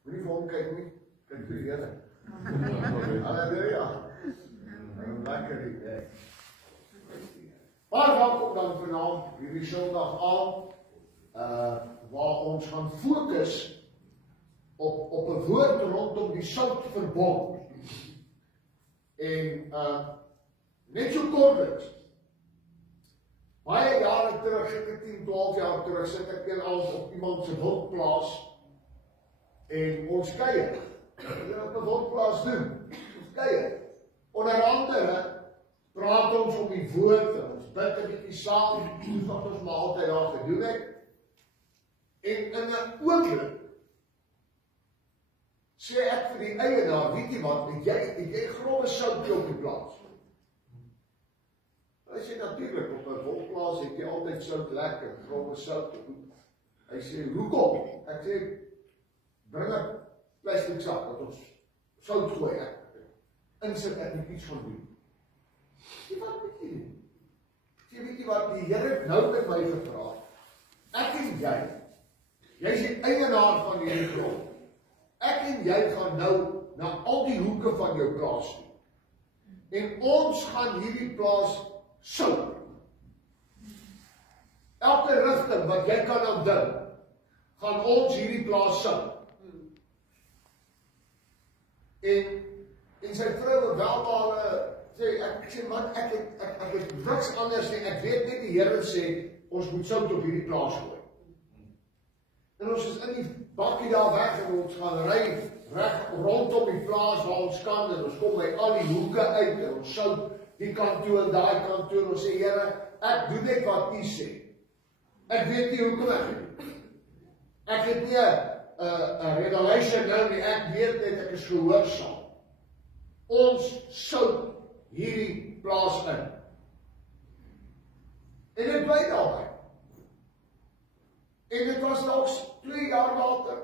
Moenie vir hom kyk nie, kyk vir die Here. Halleluja. Lekker die dag. Maar welkom dan vanaand, hierdie Sondag aand, waar ons gaan fokus op 'n woord rondom die soutverbond. En net so kortliks, baie jare terug, seker 10, 12 jaar terug, sit ek eendag op iemand se wildplaas en ons kuier. Wat 'n wildplaas doen, ons kuier. Onder andere praat ons op die woord en ons bid 'n bietjie saam, soos wat ons maar altyd daar gedoen het. En in 'n oomblik sê ek vir die eienaar, weet jy wat, het jy grove sout op die plaas? Hy sê natuurlik, op 'n wildplaas het jy altyd sout lekker, grove sout. Hy sê, hoekom? Ek sê, bring 'n plastic sak wat ons sout gooi. Insit ek net iets van doen. Wat moet jy doen? Weet jy wat, die Here het nou met my gevra, ek en jy is die eienaar van hierdie grond. Ek en jy gaan nou na al die hoeke van jou plaas toe. En ons gaan hierdie plaas sout. Elke rigting wat jy kan aan dink, gaan ons hierdie plaas sout. En sy vrou welbare sê, ek sê man, ek het niks anders nie, ek weet net die Here sê, ons moet sout op hierdie plaas gooi. En ons is in die bakkie daar weg en ons gaan ry reg rondom die plaas waar ons kan en ons kom by al die hoeke uit en ons sout die kant toe en daai kant toe en ons sê, Here, ek doen net wat U sê. Ek weet nie hoekom ek doen. Ek het nie 'n revelation nou nie, ek weet net ek is gehoorsaam. Ons sout hierdie plaas in. En dit bly daarby. En dit was nog 2 jaar later.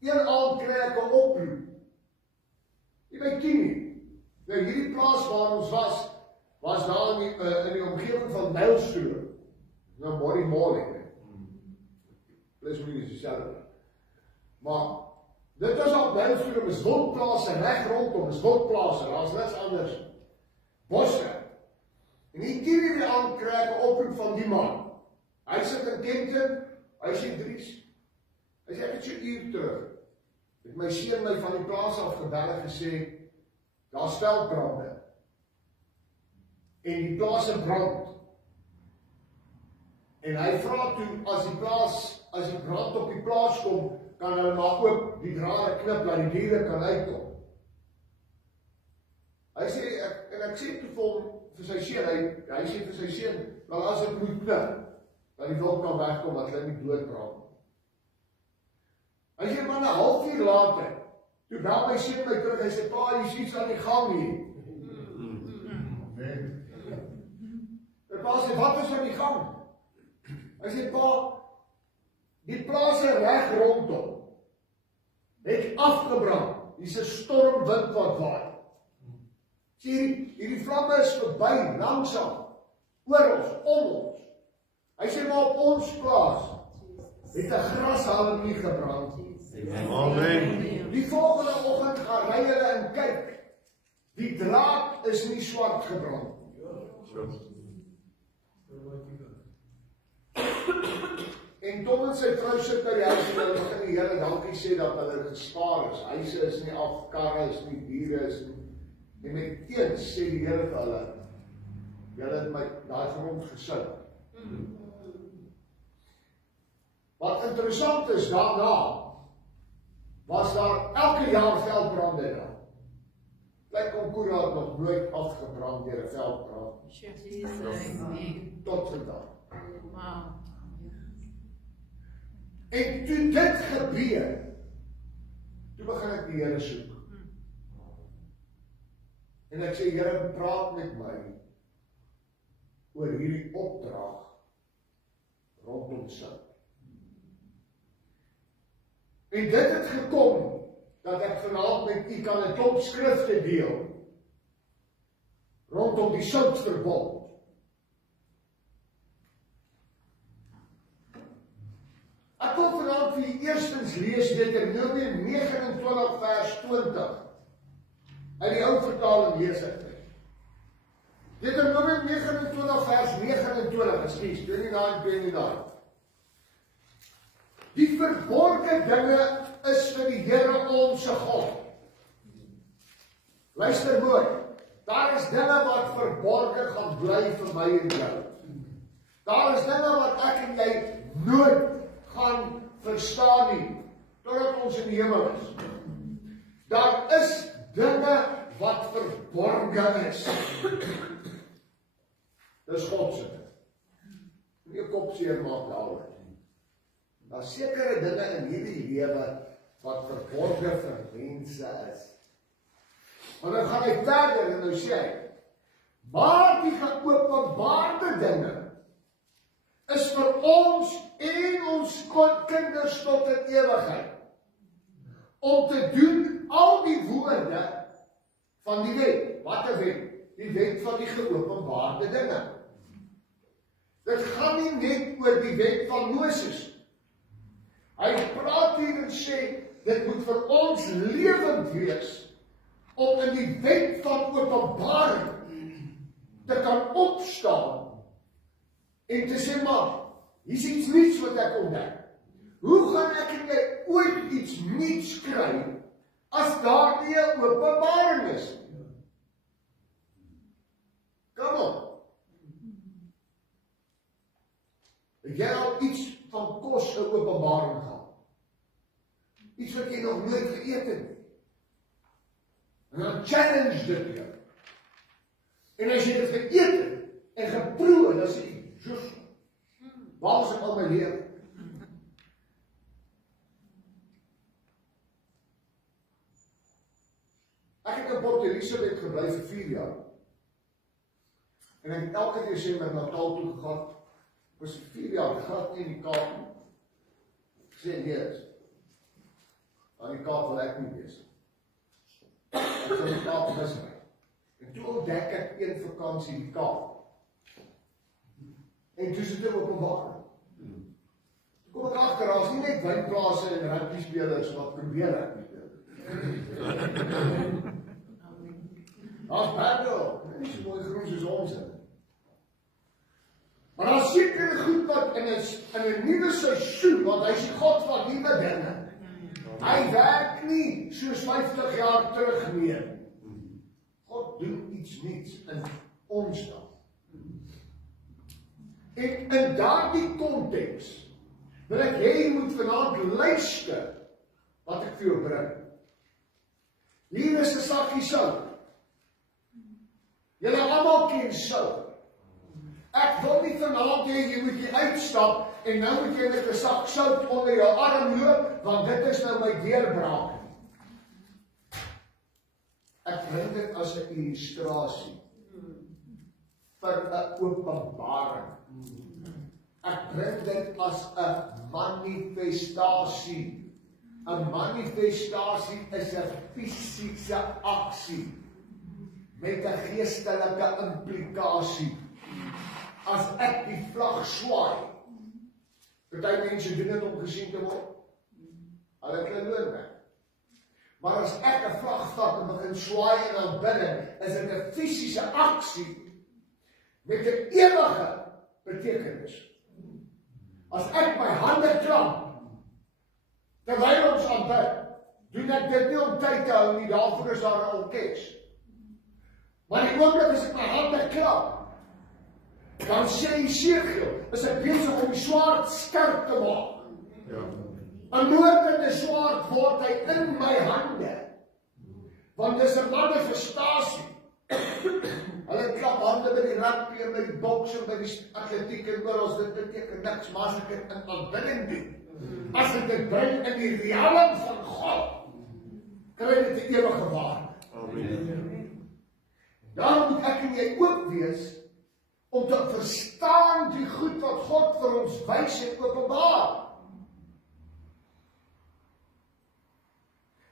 Een aand kry ek 'n oproep. Jy by Kimie. Nou hierdie plaas waar ons was daar in die omgewing van Nylstroom. Nou Morrie Mall. Plus minus dieselfde. Maar dit is op Nylstroom, is wildplase reg rondom, is wildplase, daar's niks anders. Bosse. En die Kimie weer aan kry ek 'n oproep van die man. Hy sit in Kenton, hy sê Dries. Hy sê ek het so 'n uur terug. Het my seun my van die plaas af gebel en gesê, daar's veldbrande. En die plaas brand. En hy vra toe, as die brand op die plaas kom, kan hulle maar ook die drade knip, dat die diere kan uitkom. Hy sê, ek sê toe vir sy seun, hy sê vir sy seun, wel as ek moet knip, dat die wild kan wegkom, dat hulle nie doodbrand. Hy sê, maar 'n halfuur later, toe bel my seun my terug, hy sê, pa, jy is aan die gang hier. En pa sê, wat is aan die gang? Hy sê, pa, die plase reg rondom het afgebrand. Dis 'n stormwind wat waai. Sien, hierdie vlamme is verby, langsam, oor ons, om ons. Hy sê, maar op ons plaas het 'n grashalm nie gebrand. Amen. Die volgende oggend gaan ry hulle en kyk. Die draad is nie swart gebrand. En Tom en sy vrou sit by die huis en hulle begin die Here dankie sê dat hulle gespaar is. Huise is nie af, karre is nie, diere is nie. En meteen sê die Here vir hulle, julle het my daai grond gesout. Wat interessant is, daarna was daar elke jaar veldbrande daar. Lyk Konkura het nog nooit afgebrand deur 'n veldbrand. Tot vandag. Wow. En toe dit gebeur, toe begin ek die Here soek. En ek sê, Here, praat met my oor hierdie opdrag rondom sout. En dit het gekom, dat ek vanaand met u kan 'n klomp skrifte deel, rondom die soutverbond. Ek wil vanaand vanaand vir u eerstens lees Deuteronomium 29 vers 20. In die ou vertaling lees ek. Deuteronomium 29 vers 29, ekskuus, 29. Die verborgde dinge is vir die Here onse God. Luister mooi, daar is dinge wat verborgen gaan bly vir my en jou. Daar is dinge wat ek en jy nooit gaan verstaan nie, totdat ons in die hemel is. Daar is dinge wat verborgen is. Dis God se. Nie kop seer maak daaroor. Daar sekere dinge in hierdie lewe wat verborgen vir mense is. Maar dan gaan hy verder en nou sê hy, maar die geopenbaarde dinge is vir ons en ons kinders tot in ewigheid, om te doen al die woorde van die wet. Wat 'n wet? Die wet van die geopenbaarde dinge. Dit gaan nie net oor die wet van Moses. Hy praat hier en sê, dit moet vir ons lewend wees, om in die wet van openbaring te kan opstaan en te sê, maar, hier is iets niets wat ek ontdek. Hoe gaan ek en jy ooit iets niets kry, as daar nie 'n openbaring is? Come on. Het jy al iets van kos 'n openbaring gehad? Iets wat jy nog nooit geëet het nie. En dan challenge dit jou. En as jy dit geëet het en geproe, dan sê jy, "Joes, waar is ek al my lewe?" Ek het in Port Elizabeth gebly vir 4 jaar. En ek het elke Desember Natal toe gegaan. Ek was 4 jaar glad nie in die Kaap nie. Ek sê, nee, aan die Kaap wil ek nie wees. Ek gaan die Kaap mis my. En toe ontdek ek een vakansie in die Kaap. En toe sit ek op 'n wak. Kom ek agter, daar is nie net wynplase en rugbyspelers wat probeer rugby speel. Daar's baie, nie so mooi groen soos ons is. Maar daar is sekere goed wat in 'n nuwe seisoen, want hy is die God van nuwe dinge. Hy werk nie soos 50 jaar terug nie. God doen iets niets in ons dan. En in daardie konteks wil ek hê jy moet vanaand luister wat ek vir jou bring. Hier is 'n sakkie sout. Julle almal ken sout. Ek wil nie vanaand hê jy moet hier uitstap en nou moet jy met 'n sak sout onder jou arm loop, want dit is nou my deurbraak. Ek bring dit as 'n illustrasie vir 'n openbaring. Ek bring dit as 'n manifestasie. 'n Manifestasie is 'n fisiese aksie met 'n geestelike implikasie. As ek die vlag swaai, party mense doen dit om gesien te word. Hulle klinoor weg. Maar as ek 'n vlag vat en begin swaai en aanbid, is dit 'n fisiese aksie met 'n ewige betekenis. As ek my hande klap, terwyl ons aanbid, doen ek dit nie om tyd te hou nie, daarvoor is daar 'n orkes. Maar die oomblik as ek my hande klap, dan sê Esegiel, is ek besig om die swaard skerp te maak. Ja. 'n moordende swaard word hy in my hande. Want dis 'n manifestasie. Hulle klap hande by die rugby en by die boksie en by die atletiek en oral, dit beteken niks, maar as ek dit in aanbidding doen, as ek dit bring in die riem van God, kry dit 'n ewige waarde. Amen. Daarom moet ek en jy ook wees om te verstaan die goed wat God vir ons wys en openbaar.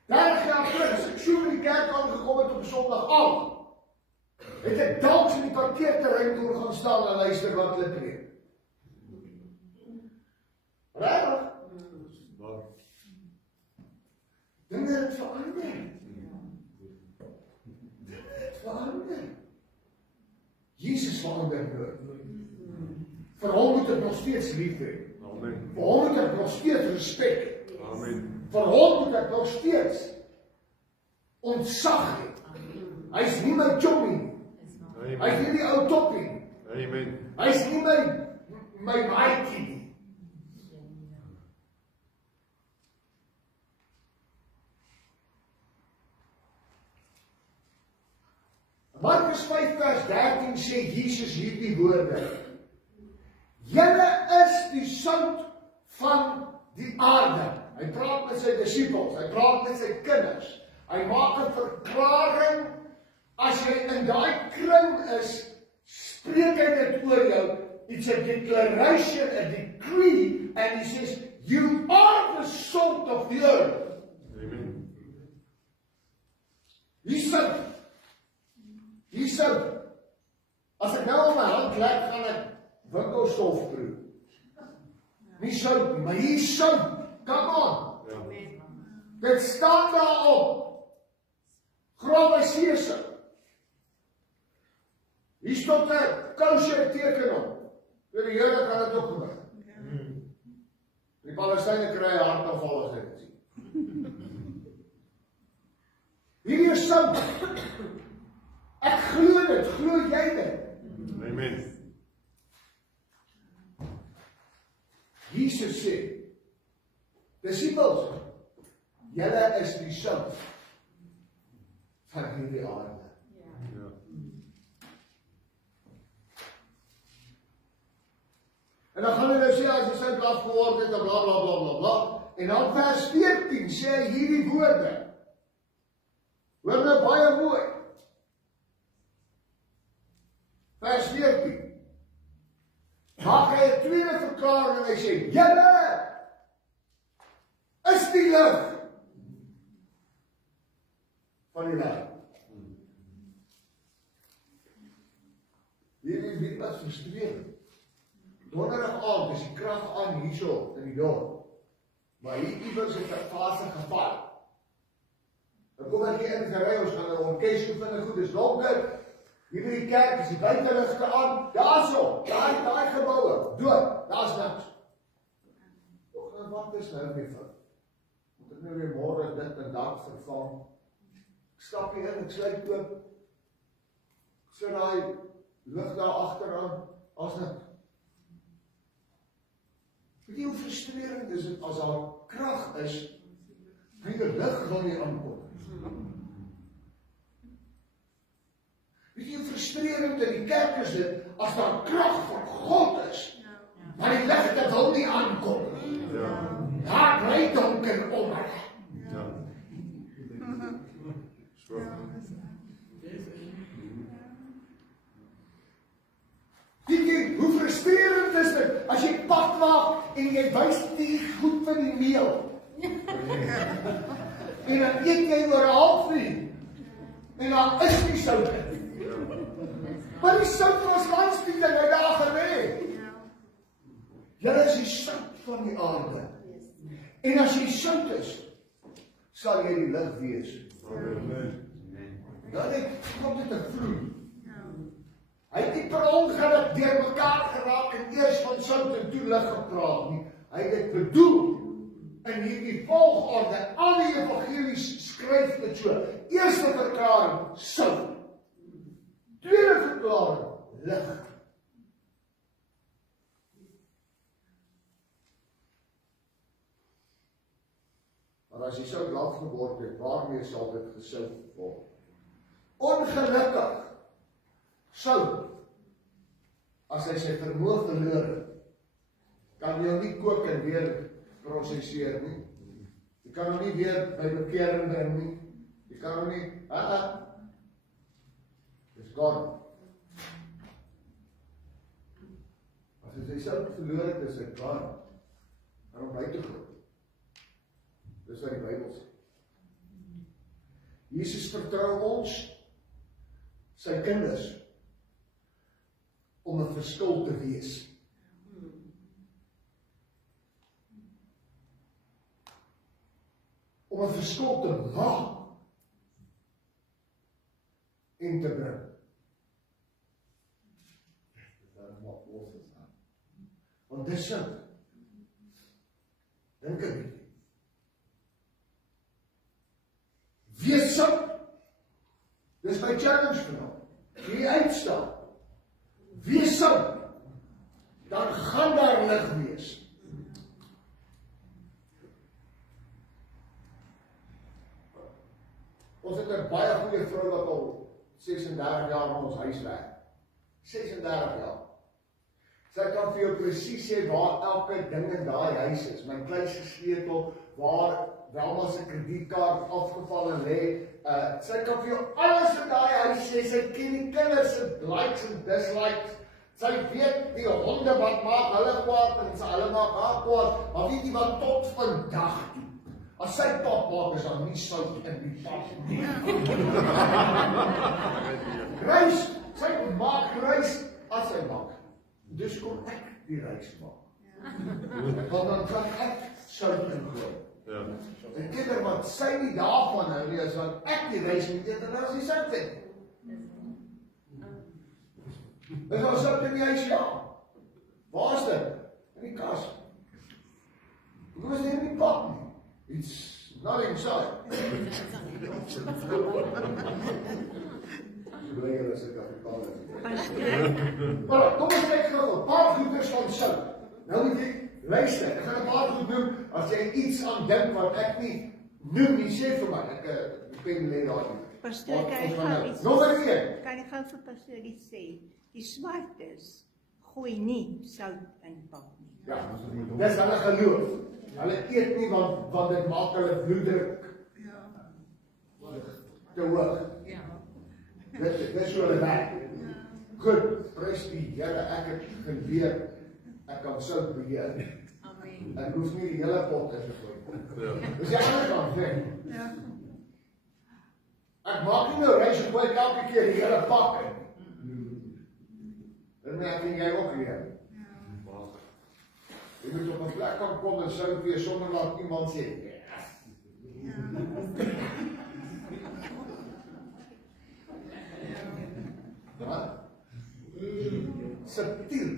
30 jaar terug, as ek so in die kerk aangekom het op Sondag aand, het ek dans in die parkeerterrein door gaan staan en luister wat hulle preek. Regtig? Dinge het verander. Dinge het verander. Jesus verander nooit. Vir hom moet ek nog steeds lief hê. Amen. Vir hom moet ek nog steeds respek hê. Amen. Vir hom moet ek nog steeds ontzag hê. Hy is nie my jommie. Hy is nie die ou toppie. Amen. Hy is nie my maatjie nie. Markus 5 vers 13 sê Jesus hierdie woorde. Julle is die sout van die aarde. Hy praat met sy disippels, hy praat met sy kinders. Hy maak 'n verklaring. As jy in daai kring is, spreek hy dit oor jou. It's a declaration, a decree, and he says, you are the salt of the earth. Amen. Hier sout. Hier sout. As ek nou op my hand lek, gaan ek winkelstof proe. Nie sout nie, maar hier sout. Come on. Ja. Dit staan daarop. Grove seesout. Hier stond 'n kosher teken op. Die Here kan dit ook gebruik. Die Palestynë kry 'n hartaanval as dit sien. Hierdie is sout. Ek glo dit, glo jy dit? Amen. Jesus sê, disippels, julle is die sout van hierdie aarde. Ja. En dan gaan hy nou sê, as die sout laat geword het, en bla bla bla bla bla. En dan vers 14 sê hy hierdie woorde. Hoor nou baie mooi. Vers 14. Maak hy 'n tweede verklaring en hy sê, julle is die lig van die wêreld. Hierdie wat frustrerend. Donderdag aand is die krag aan hierso in die dorp. Maar hier iewers het 'n fase geval. Dan kom ek hier in gery, ons gaan 'n orkes oefen en goed, dis donker. Hier by die kerk is die buiteligte aan. Daarso, daai geboue, dood, daar's niks. Och, wat is nou weer vir? Moet ek nou weer môre dit en dat vervang? Ek stap hier in, ek sluit oop. Ek sit daai lig daar agteraan, as niks. Weet jy hoe frustrerend is dit as daar krag is, en die lig wil nie aankom? Weet jy hoe frustrerend in die kerk is dit, as daar krag van God is, maar die lig dit wil nie aankom? Ja. Daar bly donker onder. Ja. So. Weet jy hoe frustrerend is dit, as jy pad maak, en jy wys die goed van die meel. En dan eet jy oor 'n halfuur, en dan is die sout. Maar die sout was landspiet en hy daar gelê. Julle is die sout van die aarde. En as jy sout is, sal jy die lig wees. Amen. Dan kom dit 'n vloei. Hy het nie per ongeluk deur mekaar geraak en eers van sout en toe lig gepraat nie. Hy het dit bedoel in hierdie volgorde. Al die evangelies skryf dit so. Eerste verklaring, sout. Tweede verklaring, lig. Maar as die sout laat geword het, waarmee sal dit gesout word? Ongelukkig, sout, as hy sy vermoë verloor het, kan jy nie kook en weer prosesseer nie. Jy kan hom nie weer by bekering bring nie. Jy kan hom nie, it's gone. As hy sy sout verloor het, is hy klaar. En om by te groei. Dis wat die Bybel sê. Jesus vertrou ons, sy kinders, om 'n verskil te wees. om 'n verskil te maak en te bring. Want dis so. Dink 'n bietjie. Wees sout. Dis my challenge vanaand. Hierdie uitstaan. Wees sout. Dan gaan daar lig wees. Ons het 'n baie goeie vrou wat al 36 jaar in ons huis werk. 36 jaar. Sy kan vir jou presies sê waar elke ding in daai huis is. My kluis gesleutel, waar Welma se kredietkaart afgeval lê. Sy kan vir jou alles in daai huis sê. Sy ken die kinders se likes en dislikes. Sy weet die honde wat maak hulle kwaad en hulle maak haar kwaad. Maar weet jy wat tot vandag toe? As sy pap maak is daar nie sout in die pap nie. Rys, sy maak rys as sy maak. Dus kom ek die rys maak. Want dan kan ek sout ingooi. Ja. En kinder wat sy nie daarvan hou nie, is want ek die rys moet eet en dan is die sout in. Is daar sout in die huis? Ja. Waar is dit? In die kas. Hoekom is dit in die pot nie? It's not inside. Maar kom ons kyk gou 'n paar goeders van sout. Nou moet jy luister, ek gaan 'n paar goed noem. As jy iets aan dink wat ek nie noem nie, sê vir my. Ek pen lê daar nie. Pastoor, kan jy gou iets Nommer 1. Kan jy gou vir pastoor iets sê? Die swartes gooi nie sout in pap nie. Ja, dis hulle geloof. Hulle eet nie want dit maak hulle bloeddruk te hoog. Dis so hulle werk. Goed, prys die Here, ek het geleer, ek kan sout beheer. Amen. Ek hoef nie die hele pot in te gooi. Dis die ander kant, nee. Ja. Ek maak nie nou rys en gooi elke keer die hele pak in. Dit maak jy ook leer. Jy moet op 'n plek kan kom en sout wees sonder dat iemand sê. Wat? Subtiel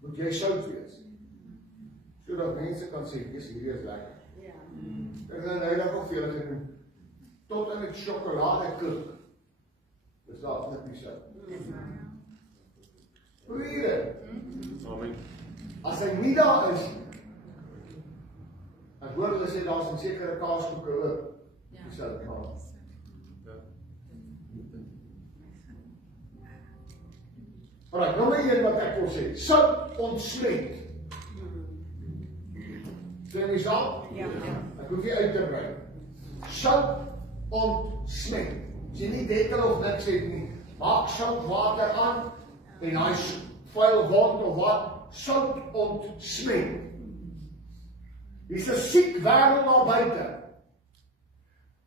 moet jy sout wees. Sodat mense kan sê, dis hierdie is lekker. Ja. Ek gaan nou nog vir julle genoem. Tot in die sjokoladekoek. Dis daar net die sout. Vriende, Amen. as hy nie daar is, ek hoor hulle sê daar's 'n sekere kaaskoeke ook. Die sout maar. Alright, nommer 1 wat ek wil sê, sout ontsmet. Sien jy saam? Ja. Ek hoef nie uit te brei. Sout ontsmet. As jy nie dekel of niks het nie, maak sout water aan en hy vuil word of wat, sout ontsmet. Dis 'n siek wêreld daar buite.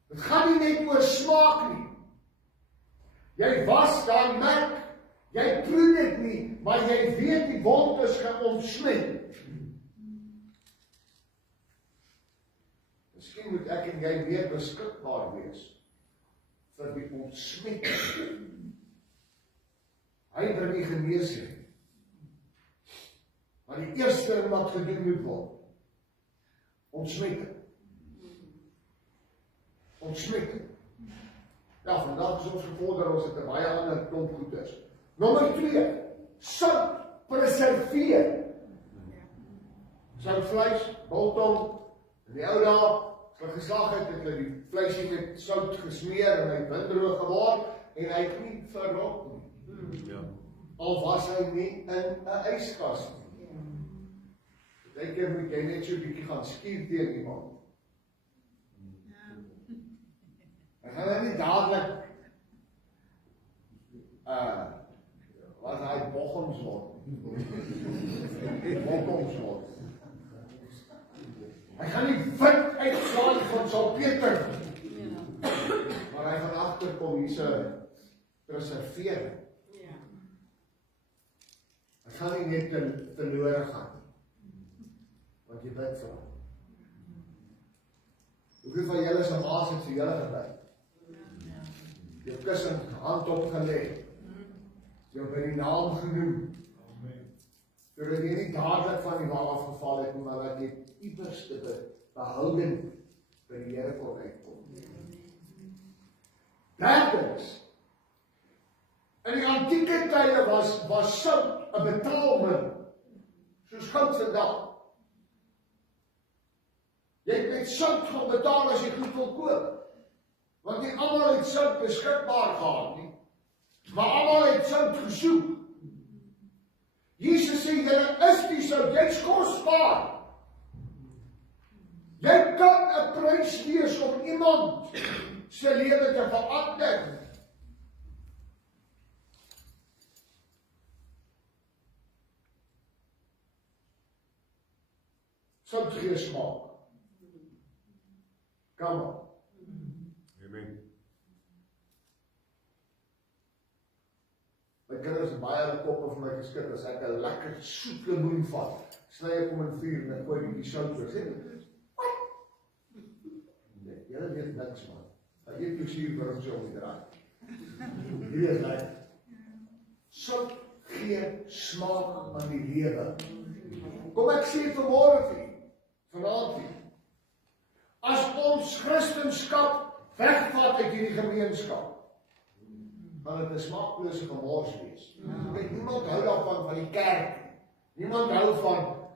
Dit gaan nie net oor smaak nie. Jy was daai merk. Jy proe dit nie, maar jy weet die wond is geontsmet. Miskien moet ek en jy weer beskikbaar wees vir die ontsmetting. Hy bring die genesing. Maar die eerste ding wat gedoen moet word, ontsmetting. Ontsmetting. Ja, vandag is ons gevorder, ons het 'n baie ander klomp goeders. Nommer 2, sout preserveer. Soutvleis, biltong, in die ou dae, as hulle geslag het hulle die vleisie met sout gesmeer en hy windroog geword en hy het nie verrot nie. Ja. Al was hy nie in 'n yskas nie. Baie keer moet jy net so 'n bietjie gaan skuur teen iemand. En gaan nie dadelik wat hy bochoms word. Bochoms word. Hy gaan nie wit uitslaan van salpeter. Maar hy gaan agterkom hier's 'n preservering. Hy gaan nie net verlore gaan. Want jy bid vir hom. Hoeveel van julle se maas het vir julle gebly? Jou kussing hand opgelê. Jou by die naam genoem. Terwyl jy nie dadelik van die wal afgeval het, maar dat jy iewers te behouden by die Here kon uitkom. Derdens, in die antieke tye was sout 'n betaalmiddel, soos goud vandag. Jy het met sout gaan betaal as jy goed wil koop, want nie almal het sout beskikbaar gehad nie, maar almal het sout gesoek. Jesus sê, julle is die sout, jy's kosbaar. Jy kan 'n prys wees om iemand se lewe te verander. Sout gee smaak. Kom op. Amen. My kinders het baie hulle koppe vir my geskik as ek 'n lekker soet lemoen vat. Sny ek hom in 4 en ek gooi 'n bietjie sout oor. Sê, wat? Nee, julle weet niks man. Ek het plesier vir ons om te draai. Hierdie is lekker. Sout gee smaak aan die lewe. Kom ek sê vanmôre vir u, vanaand vir u, as ons Christendom wegvat uit hierdie gemeenskap, gaan dit 'n smaaklose gemors wees. Niemand hou daarvan van die kerk. Niemand hou van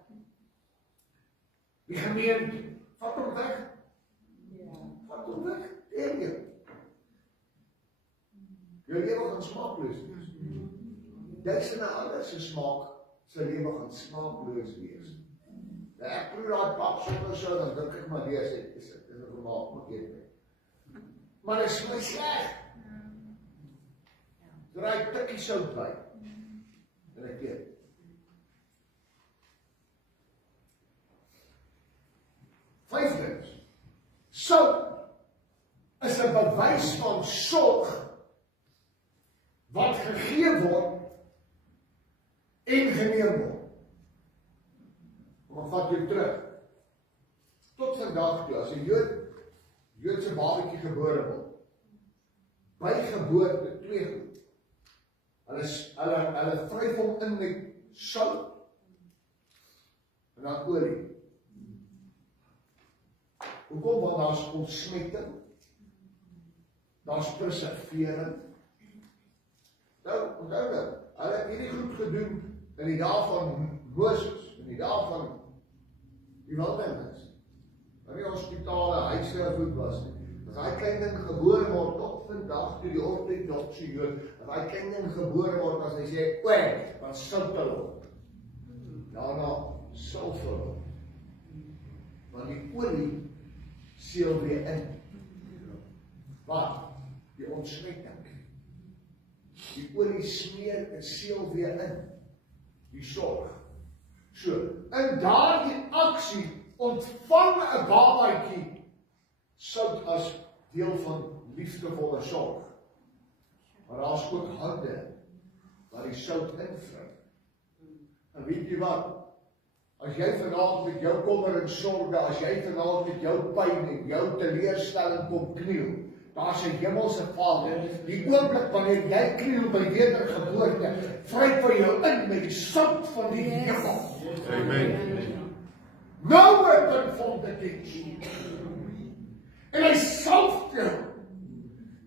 die gemeente. Vat hom weg. Vat hom weg. Jou lewe gaan smaakloos wees. Duisende ander se smaak, sy lewe gaan smaakloos wees. Nou ek proe daai pap sonder so, dan dink ek maar lees het, is 'n vermaak moet eet nie. Maar dit is my sleg. Draai tikkie sout by. En ek eet. Vyfdens, sout is 'n bewys van sorg wat gegee word en geneem word. Maar vat jou terug. Tot vandag toe, as 'n Joodse babatjie gebore word, by geboorte, 2 goed. Hulle vryf hom in met sout en dan olie. Hoekom? Want daar's ontsmetting, daar's preservering. Nou, onthou nou, hulle het hierdie goed gedoen in die dae van Moses, in die dae van die wildernis. Maar nie hospitale, huise of goed was nie. As daai klein ding gebore word, tot vandag toe die ortodokse Jood, as daai klein ding gebore word, as hy sê, oe, dan sout hulle op. Daarna sulfur op. Want die olie seël weer in. Wat? Die ontsmetting. Die olie smeer en seël weer in. Die sorg. So, in daardie aksie ontvang 'n babatjie sout as deel van liefdevolle sorg. Maar daar's ook hande wat die sout invring. En weet jy wat? As jy vanaand met jou kommer en sorge, as jy vanaand met jou pyn en jou teleurstelling kom kniel, daar's 'n hemelse Vader, die oomblik wanneer jy kniel by wedergeboorte, vryf vir jou in met die sout van die hemel. Amen. No weapon formed against you. En hy salf jou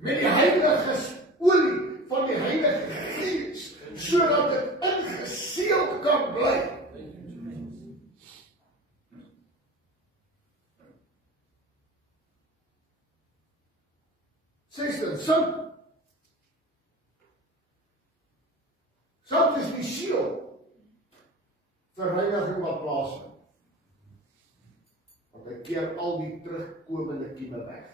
met die heilige olie van die Heilige Gees, sodat dit ingeseël kan bly. Sestens, sout. Sout is die seël vir reiniging wat plaasvind. Want hy keer al die terugkomende kieme weg.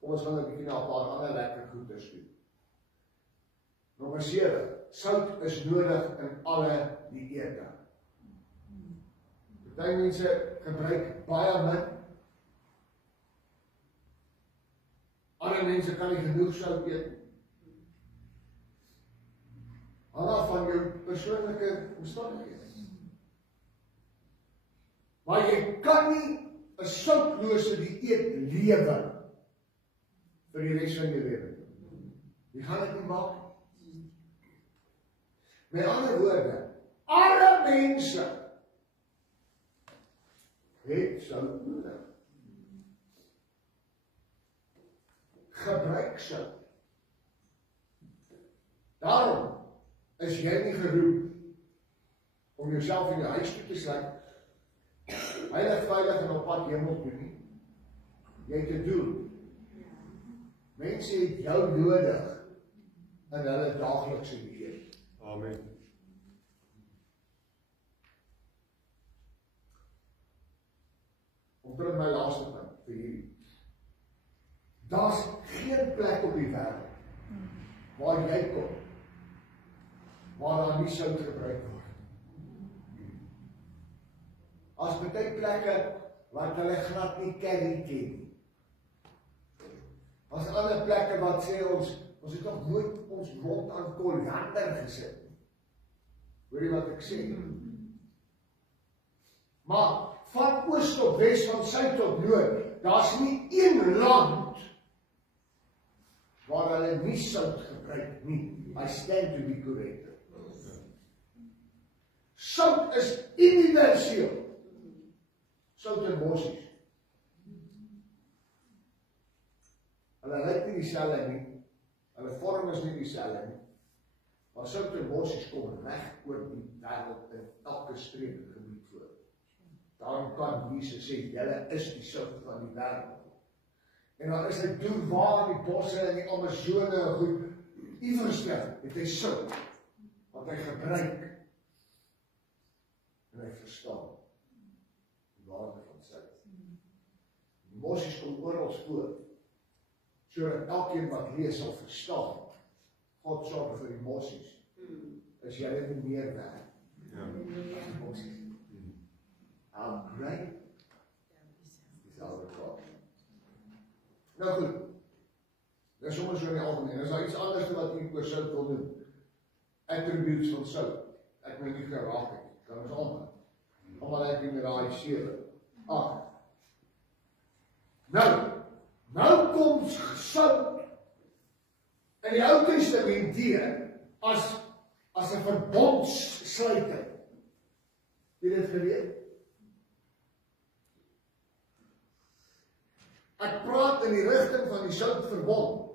Kom ons gaan 'n bietjie na 'n paar ander lekker goeders toe. Nommer 7. Sout is nodig in alle dieete. Party mense gebruik baie min. Ander mense kan nie genoeg sout eet nie. Hang af van jou persoonlike omstandighede. Maar jy kan nie 'n soutlose dieet lewe vir die res van jou lewe. Jy gaan dit nie maak. Met ander woorde, alle mense het sout nodig. Gebruik sout. Daarom is jy nie geroep om jouself in jou huis toe te sluit, heilig, veilig en op pad hemel toe nie. Jy het te doen. Mense het jou nodig in hulle daaglikse lewe. Amen. Om terug my laaste punt vir hierdie. Daar's geen plek op die wêreld waar jy kom waar daar nie sout gebruik word. As baie plekke wat hulle glad nie curry ken. As ander plekke wat sê ons het nog nooit ons mond aan koriander gesit. Hoor jy wat ek sê? Maar van oos tot wes, van suid tot noord, daar's nie een land waar hulle nie sout gebruik nie. I stand to be corrected. Sout is universeel. Sout en bossies. Hulle lyk nie dieselfde nie. Hulle vorm is nie dieselfde nie. Maar sout en bossies kom reg oor die wêreld in elke streek en gebied voor. Daarom kan Jesus sê, julle is die sout van die wêreld. En dan is hy doen waar in die bosse en die Amazone en goed. Iewers het hy sout wat hy gebruik en hy verstaan die waarde van sout. Die bossies kom oral voor, sodat elkeen wat lees sal verstaan. God sorg vir die bossies. Is jy nie meer werd? Ja. Die bossies. How great is our God. Nou goed, dit is sommer so in die algemeen. Is daar iets anders wat ek oor sout wil doen? Attributes van sout. Ek wil nie geraak het. Kan ons allemaal. Allemaal ek nie met daai 7, 8. Nou kom sout in die Ou Testament deur as 'n verbondssluiting. Het jy dit geweet? Ek praat in die rigting van die soutverbond.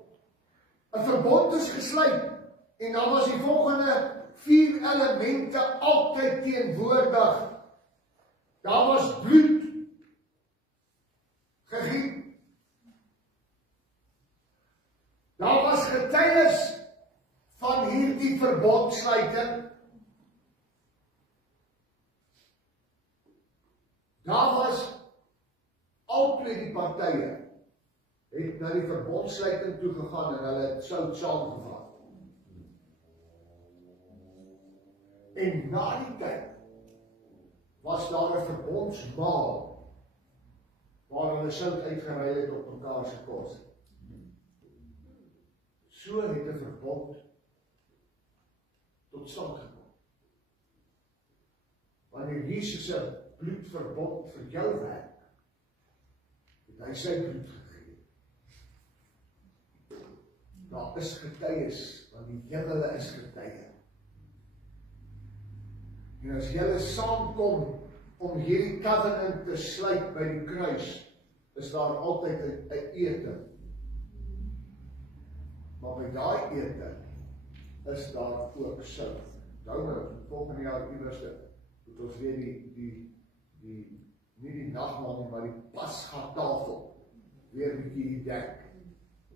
'n Verbond is gesluit en dan was die volgende 4 elemente altyd teenwoordig. Daar was bloed gegiet. Daar was getuienis van hierdie verbondsluiting. Daar was albei die partye het na die verbondsluiting toe gegaan en hulle het sout saamgevat. En na die tyd was daar 'n verbondsmaal waar hulle sout uitgeruil het op mekaar se kos. So het 'n verbond tot stand gekom. Wanneer Jesus se bloedverbond vir jou werk, het hy sy bloed gegee. Daar is getuies, want die hemele is getuie. En as julle saamkom om hierdie covenant te sluit by die kruis, is daar altyd 'n ete. Maar by daai ete is daar ook sout. Onthou nou, volgende jaar iewers moet ons weer nie die nagmaal nie, maar die Pasga tafel weer 'n bietjie dek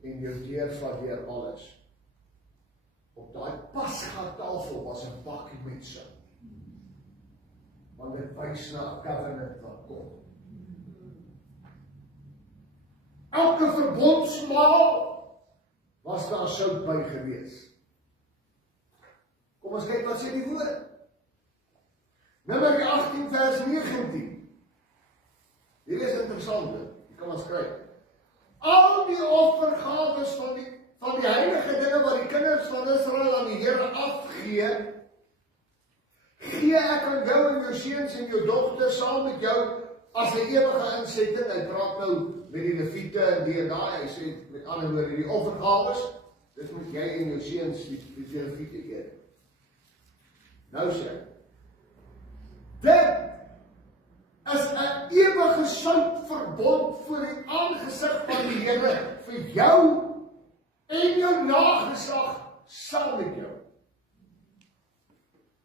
en jou deurvat deur alles. Op daai Pasga tafel was 'n bakkie met sout. Want dit wys na 'n covenant wat kom. Elke verbondsmaal was daar sout by gewees. Kom ons kyk wat sê die woord. Numeri 18 vers 19. Hier is interessant, jy kan maar skryf. Al die offergawes van die heilige dinge wat die kinders van Israel aan die Here afgee, Gee ek aan jou en jou seuns en jou dogters saam met jou as 'n ewige insetting. Hy praat nou met die Lewiete en die en daai. Hy sê met ander woorde die offergawes, dit moet jy en jou seuns die Lewiete gee. Nou sê hy, dit is 'n ewige soutverbond voor die aangesig van die Here vir jou en jou nageslag saam met jou.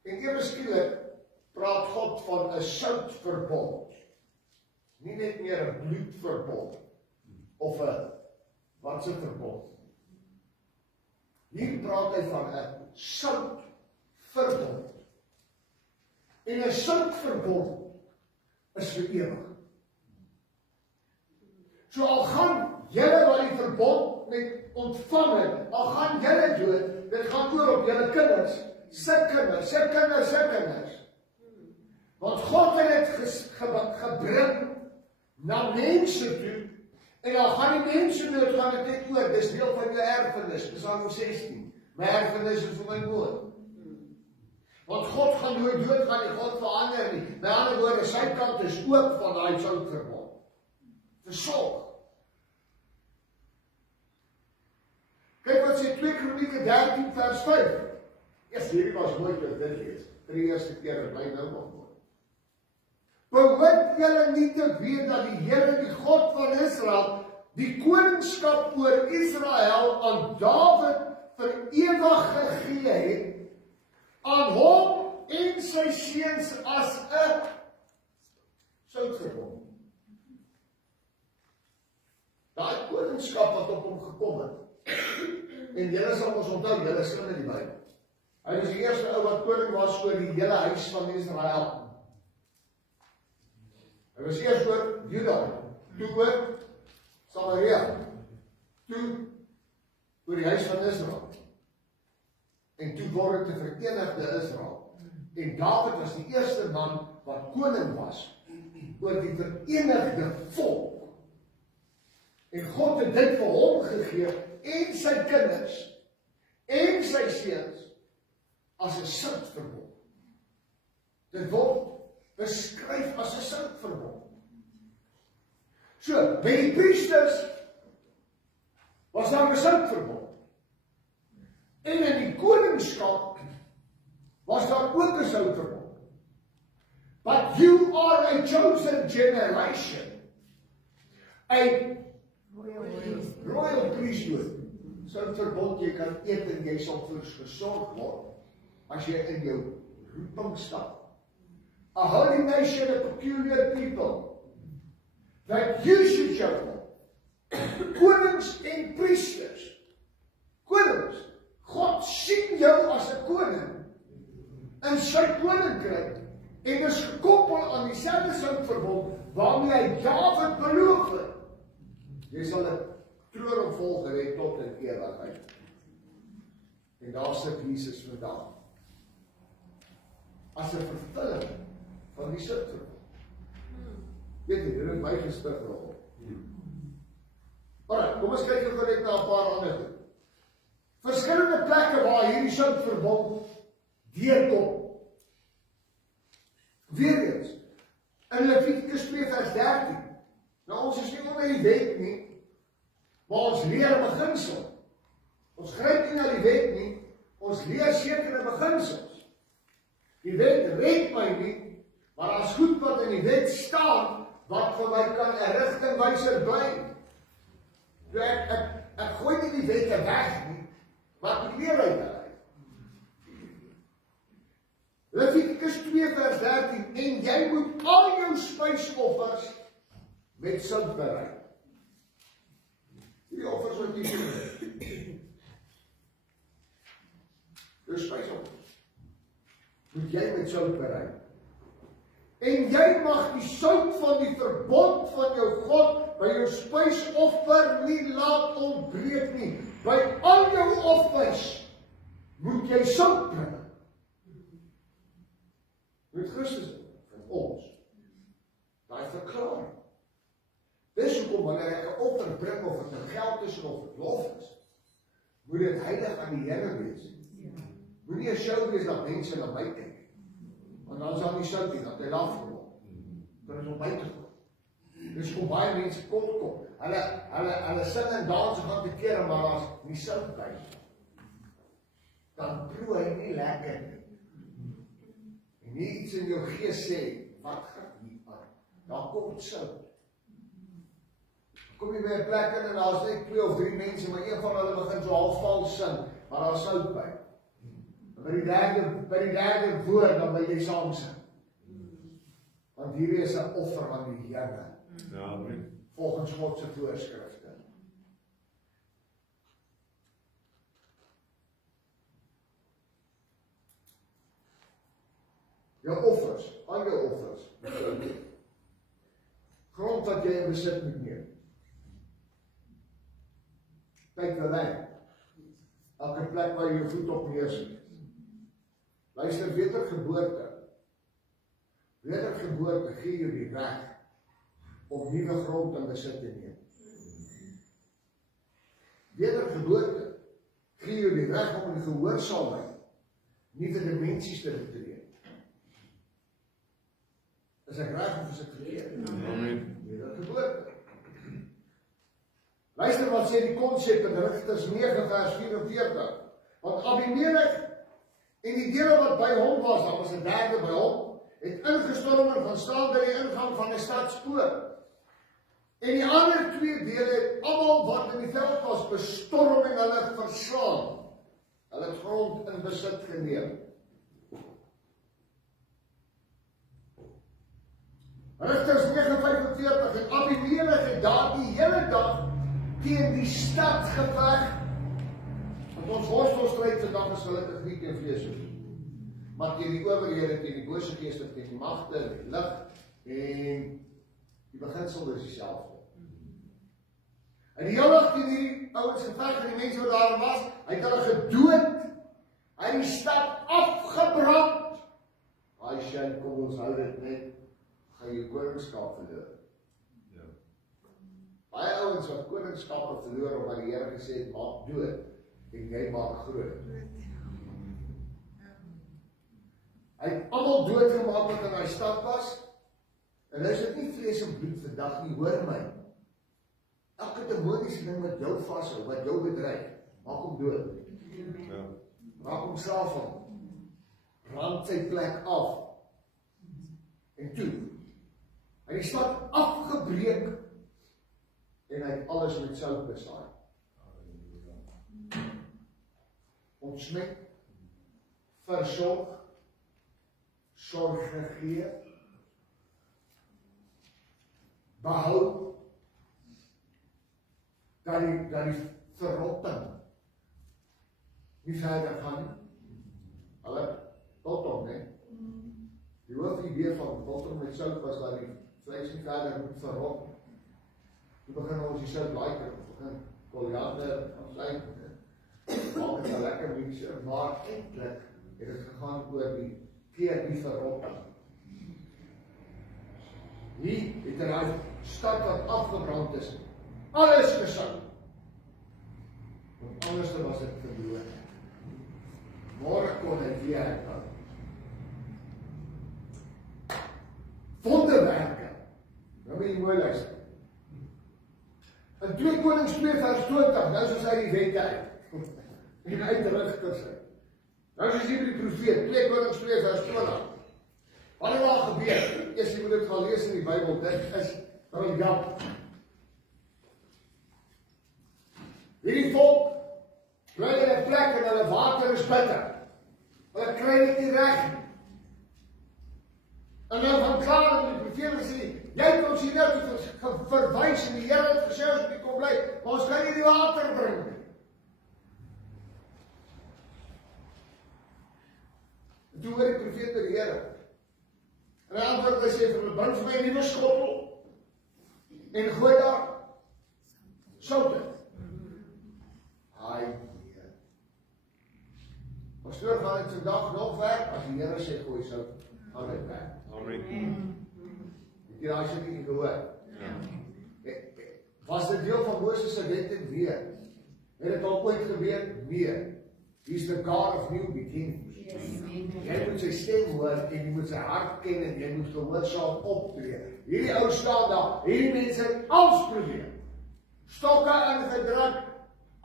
En ewe skielik praat God van 'n soutverbond. Nie net meer 'n bloedverbond of 'n watse verbond. Hier praat hy van 'n soutverbond. En 'n soutverbond is vir ewig. So al gaan julle wat die verbond met ontvang het, al gaan julle dood, dit gaan oor op julle kinders, se kinders, se kinders, se kinders. Want God het dit gebring na mense toe, en al gaan die mense dood, gaan dit net oor, dis deel van jou erfenis, Psalm 16, my erfenis is vir my woord. Want God gaan nooit dood gaan, die God verander nie. Met ander woorde, sy kant is oop van daai soutverbond. Versorg. Kyk wat sê 2 Kronieke 13 vers 5. Eers hierdie was mooi dat dit lees. Vir die eerste keer in my nou nog mooi. Behoort julle nie te weet dat die Here, die God van Israel, die koningskap oor Israel aan Dawid vir ewig gegee het, aan hom en sy seuns as 'n soutverbond. Daai koningskap wat op hom gekom het. En julle sal ons onthou, julle skryf in die Bybel. Hy was die eerste ou wat koning was oor die hele huis van Israel. Hy was eers oor Juda, toe oor Samaria, toe oor die huis van Israel. En toe word dit 'n verenigde Israel. En Dawid was die eerste man wat koning was oor die verenigde volk. En God het dit vir hom gegee en sy kinders en sy seuns as 'n soutverbond. Dit word beskryf as 'n soutverbond. So, by die priesters was daar 'n soutverbond. En in die koningskap was daar ook 'n soutverbond. But you are a chosen generation. A royal priesthood. Soutverbond, jy kan eet en jy sal versorg word as jy in jou roeping stap. A holy nation, a peculiar people. That you should show them. Konings en priesters. Konings. God sien jou as 'n koning in sy koninkryk en is gekoppel aan dieselfde soutverbond waarmee hy Dawid beloof het. Jy sal 'n troonopvolger hê tot in ewigheid. En daar sit Jesus vandag as 'n vervulling van die soutverbond. Weet jy, dit het my gestig gehou. Alright, kom ons kyk gou net na 'n paar ander goed. Verskillende plekke waar hierdie soutverbond deurkom. Weereens, in Levitikus 2 vers 13. Nou ons is nie onder die wet nie, maar ons leer 'n beginsel. Ons gryp nie na die wet nie, ons leer sekere beginsels. Die wet red my nie, maar as goed wat in die wet staan, wat vir my kan 'n rigtingwyser bly. So ek gooi nie die wette weg nie, maar ek leer uit daaruit. Levitikus 2 vers 13, en jy moet al jou spysoffers met sout berei. Die offers wat jy doen. Jou spysoffers moet jy met sout berei. En jy mag die sout van die verbond van jou God by jou spysoffer nie laat ontbreek nie. By al jou offers moet jy sout bring. Met Christus van ons. Daai verklaring. Dis hoekom wanneer ek 'n offer bring of dit 'n geld is of 'n lof is, moet dit heilig aan die Here wees. Moenie 'n show wees dat mense na my kyk. Want dan is daar nie sout nie, dat hy laaf geword. Dan is hom buite gekom. Dus kom baie mense kom. Hulle sing en dans gaan te kere, maar as nie sout by. Dan proe hy nie lekker nie. En nie iets in jou gees sê, wat gaan hier aan? Dan kom sout. Kom jy by 'n plek in en daar is net 2 of 3 mense, maar een van hulle begin so half vals sing, maar daar is sout by. En by die derde woord, dan wil jy saam sing. Want hierdie is 'n offer aan die Here. Ja, amen. Volgens God se voorskrifte. Jou offers, al jou offers. Grond wat jy in besit moet neem. Kyk na lyn. Elke plek waar jy jou voet op neersit. Luister, wedergeboorte gee jou die reg om nuwe grond in besit te neem. Wedergeboorte gee jou die reg om in gehoorsaamheid nuwe dimensies te betree. Is ek reg of is ek verkeerd? Amen. Wedergeboorte. Luister wat sê die konsep in Rigters 9 vers 44. Want Abimelek en die dele wat by hom was, daar was 'n derde by hom, het ingestorm en gaan staan by die ingang van die stadspoort. En die ander 2 dele het almal wat in die veld was bestorm en hulle verslaan. Hulle het grond in besit geneem. Rigters 9:45 en Abimelek het daardie hele dag teen die stad geveg. Want ons worstelstryd vandag is gelukkig nie teen vlees en bloed, maar teen die owerhede, teen die bose geeste, teen die magte, die lig, en die beginsel is dieselfde. En die hele dag teen die ouens geveg en die mense wat daar was, hy het hulle gedood, hy het die stad afgebrand. Hy sê, kom ons hou dit net, gaan jy koningskap verloor. Baie ouens wat koningskappe verloor, omdat die Here gesê het, maak dood, en jy maak groot. Hy het almal doodgemaak wat in hy stad was, en hy is dit nie vlees en bloed vandag nie, hoor my. Elke demoniese ding wat jou vashou, wat jou bedreig, maak hom dood. Ja. Maak hom self aan. Brand sy plek af. En toe, hy het die stad afgebreek, en hy het alles met sout besaai. Ontsmet, versorg, sorg gegee, behou, dat die verrotting nie verder gaan nie. Hulle biltong, ne? Die hoofidee van biltong met sout was dat die vleis nie verder moet verrot. Toe begin ons die sout like, begin koriander, afsluit, maak het 'n lekker mixer, maar eintlik het het gegaan oor die keer die verrotting. Hier het hy stad wat afgebrand is, alles gesout. Want anders was dit verloor. Môre kon hy weer herbou. Wonderwerke. Nou moet jy mooi luister. In 2 Konings 2 vers 20, nou soos hy die wette uit. En uit Rigters uit. Nou soos hier by die profeet, 2 Konings 2 vers 20. Wat het daar gebeur? Eers jy moet dit gaan lees in die Bybel, dit is briljant. Hierdie volk bly in 'n plek en hulle water is bitter. Hulle kry dit nie reg nie. En nou van klaar met die profeet sê, jy het ons hier nou verwys en die Here het gesê ons moet kom bly, maar ons kan nie die water bring nie. En toe hoor die profeet by die Here. En hy antwoord hy sê vir hulle, bring vir my 'n nuwe skottel en gooi daar sout in. Pastoor, gaan dit vandag nog werk? As die Here sê gooi sout, gaan dit werk. Amen. Het jy daai stukkie gehoor? Was dit deel van Moses se wet en weer? Het dit al ooit gebeur? Nee. He's the God of new beginnings. Jy moet sy stem hoor en jy moet sy hart ken en jy moet gehoorsaam optree. Hierdie ou staan daar, hierdie mense het alles probeer. Stokke ingedruk,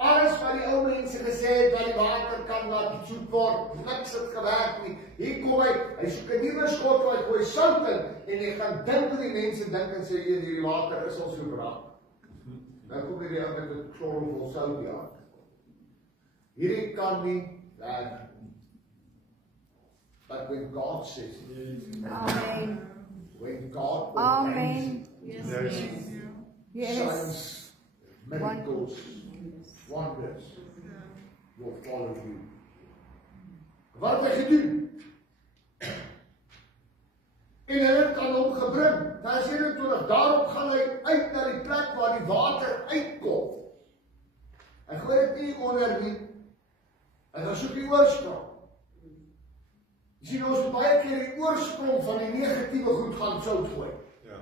alles wat die ou mense gesê het wat die water kan laat soet word, niks het gewerk nie. Hier kom hy soek 'n nuwe skot, hy gooi sout in en hy gaan dink wat die mense dink en sê hierdie water is al so braak. Dan kom hierdie ou met 'n klomp vol sout hier. Hierdie kan nie werk. But when God says it, Amen. when God Amen. Yes. signs, miracles, wonders will follow you. Wat het hy gedoen? En hulle het aan hom gebring. Vers 21, daarop gaan hy uit na die plek waar die water uitkom. Hy gooi dit nie onder nie. Hy gaan soek die oorsprong. Jy sien, ons baie keer die oorsprong van die negatiewe goed gaan sout gooi. Ja.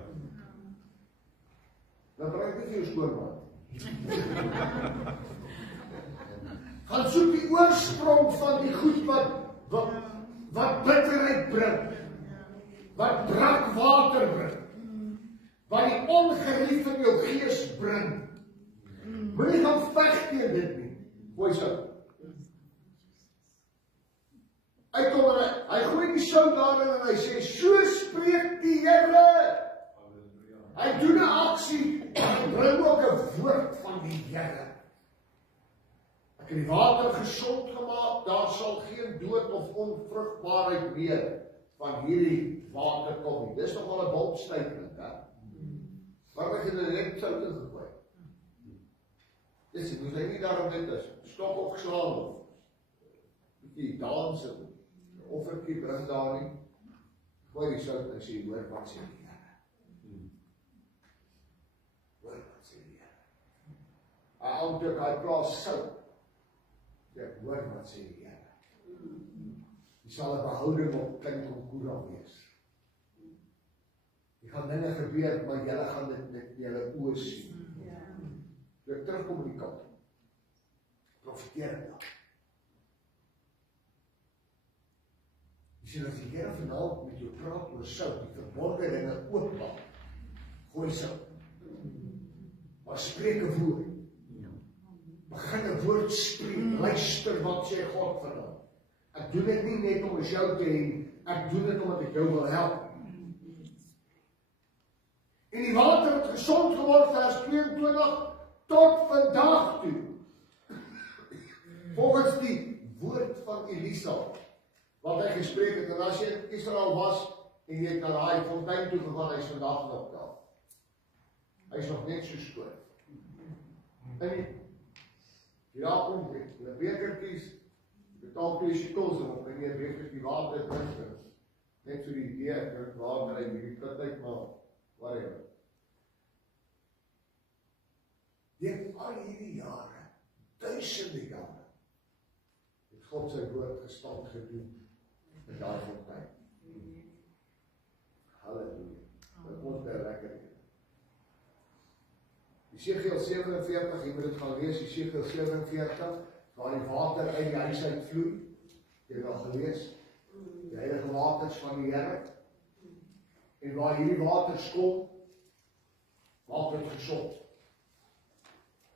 Dan bring dit jou skoonmaak. Gaan soek die oorsprong van die goed wat bitterheid bring. Wat brak water bring. Wat die ongerief in jou gees bring. Moenie gaan veg teen dit nie. Gooi sout. Hy gooi die sout daarin en hy sê, so spreek die Here. Hy doen 'n aksie, en bring ook 'n woord van die Here. Ek het die water gesond gemaak, daar sal geen dood of onvrugbaarheid meer van hierdie water kom nie. Dis nogal 'n bold statement, hè? Maar ek het net sout ingegooi. Dis, moet hy nie daarom net is, stok opgeslaan of bietjie dans en offertjie bring daar nie. Gooi die sout en sê, hoor wat sê die Here. Hoor wat sê die Here. Hy aantuk, hy plaas sout. Sê, hoor wat sê die Here. Jy sal 'n behouding op klink om koera wees. Jy gaan dinge gebeur, maar julle gaan dit met julle oë sien. Toe ek terugkom in die kamp, profeteer ek daar. Jy sien, as die Here vanaand met jou praat oor sout, die verborgde dinge oopmaak, gooi sout. Maar spreek 'n woord. Begin 'n woord spreek, luister wat sê God vanaand. Ek doen dit nie net om jou te hê, ek doen dit omdat ek jou wil help. En die water het gesond geword, vers 22, tot vandag toe. Volgens die woord van Elisa, wat hy gespreek het, en as jy in Israel was, en jy het na daai fontein toe gegaan, hy is vandag nog daar. Hy is nog net so skoon. En jy daar kom jy, in 'n bekertjies, betaal 2 shekels op, en jy beker die water drink, net so die idee, ek drink water en die put uit, maar whatever. Deur al hierdie jare, duisende jare, het God sy woord gestand gedoen in daai fontein. Halleluja. Dit ons baie lekker. Jesegiel 47, jy moet dit gaan lees, Jesegiel 47, waar die water uit die huis uitvloei. Jy het al gelees, die heilige waters van die Here. En waar hierdie waters kom, maak dit gesond.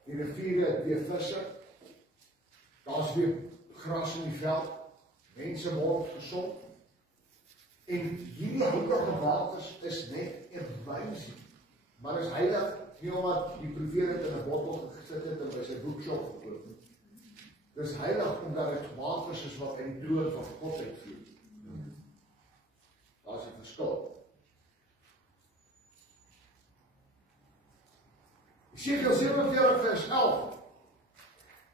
Die riviere het weer visse, daar's weer gras in die veld, mense word gesond. En hierdie heilige waters is net 'n wysie, maar is heilig nie omdat die profeet het in 'n bottel gesit het en by sy boekshop gekoop nie. Dis heilig omdat dit waters is wat uit die troon van God uitvloei. Daar's 'n verskil. Jesegiel 47 vers 11.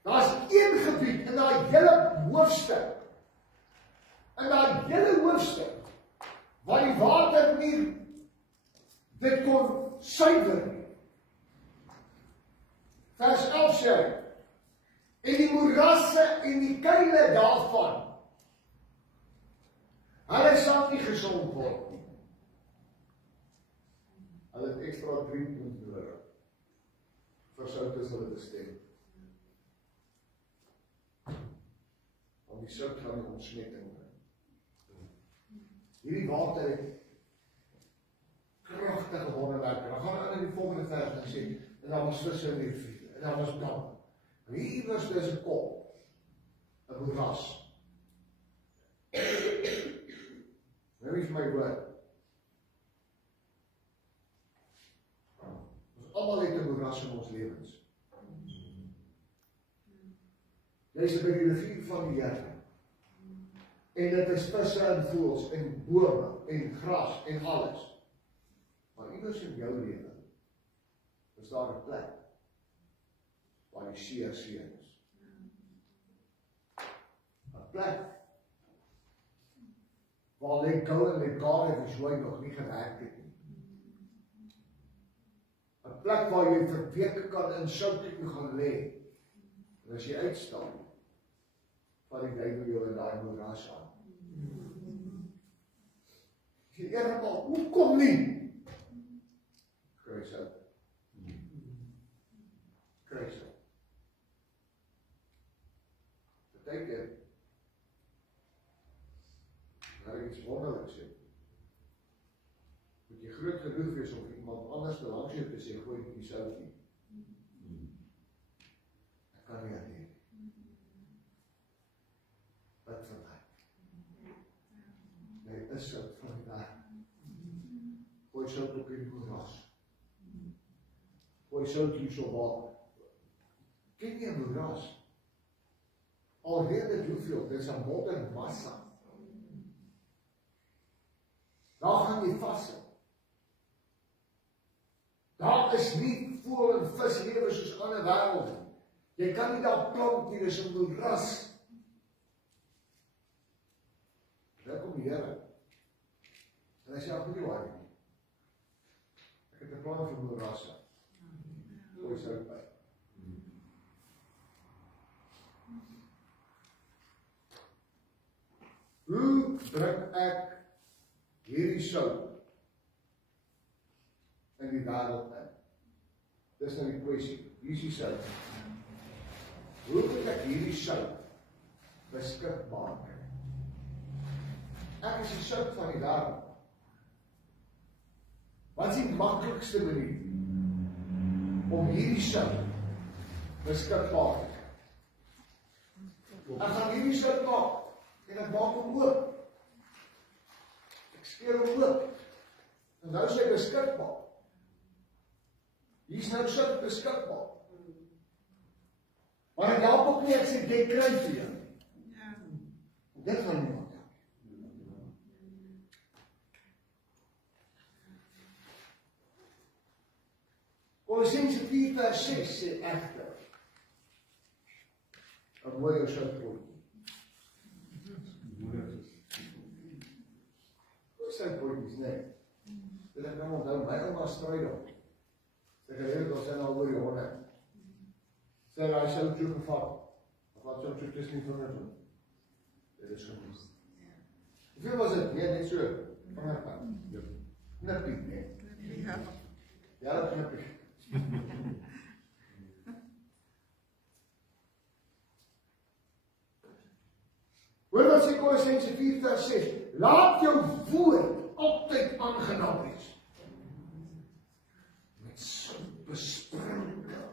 Daar's een gebied in daai hele hoofstuk. In daai hele hoofstuk waar die water nie dit kon suiwer nie. Vers 11 sê hy, en die moerasse en die kuile daarvan, hulle sal nie gesond word nie. Hulle het extra drinkpunt nodig. Versout is hulle bestem. die sout gaan die ontsmetting bring. Hierdie water het kragtige wonderwerke. Dan gaan aan in die volgende vers en sê, en daar was visse in die rivier, en daar was dam. En hier was dus 'n kop, 'n moeras. Nou is my woord. Ons almal het 'n moeras in ons lewens. Jy is by die rivier van die Here. En dit is visse en voëls en bome en gras en alles. Maar iewers in jou lewe is daar 'n plek waar die seer is. 'n plek waar let go en let God en joy nog nie gewerk het nie. 'n plek waar jy vir weke kan in soutjie gaan lê. En as jy uitstap, val die duiwel jou in daai moeras aan. Die Here maar, hoekom nie? Kruis uit. Kruis uit. Partykeer, waar ek iets wonderliks sê, moet jy groot genoeg wees om iemand anders te langs jou te sê, gooi die sout nie. Ek kan nie alleen. Wat van my? Nee, is sout van die daar. Gooi sout op die moeras. Gooi sout hier so waar. Ken jy 'n moeras? Al weet dit hoeveel, dit is 'n modder massa. Daar gaan jy vassit. Daar is nie voël en vis lewe soos ander wêreld. Jy kan nie daar plant nie, dis 'n moeras. Daar kom die Here. En hy sê, ek moet nie worry nie. Ek het 'n plan vir moerasse. Gooi sout by. Hoe bring ek hierdie sout in die wêreld in? Dis nou die kwessie. Hier is die sout. Hoe moet ek hierdie sout beskikbaar kry? Ek is die sout van die wêreld. Wat is die maklikste manier om hierdie sout beskikbaar te kry? Ek gaan hierdie sout maak en ek maak hom oop. Ek skeur hom oop. En nou is hy beskikbaar. Hier is nou sout beskikbaar. Maar ek help ook nie, ek sê, jy kry vir jou. Dit gaan nie. Kolossense 4 vers 6 sê egter, en mooi jou soutbroodjie. Hoe soutbroodjies, nee. Dit ek nou onthou, my ouma strydel. Sy geleerd, ons zijn al oor die 100. Sy het hy sout toe gevat. Of wat sout toe tussen die vingers doen. Dit is genoeg. Hoeveel was dit? Nee, net so. Vingerpad. Knippie, nee. Ja, dat knippie. Hoor wat sê Kolossense 4 vers 6. Laat jou woord altyd aangenaam wees. Met sout besprinkel.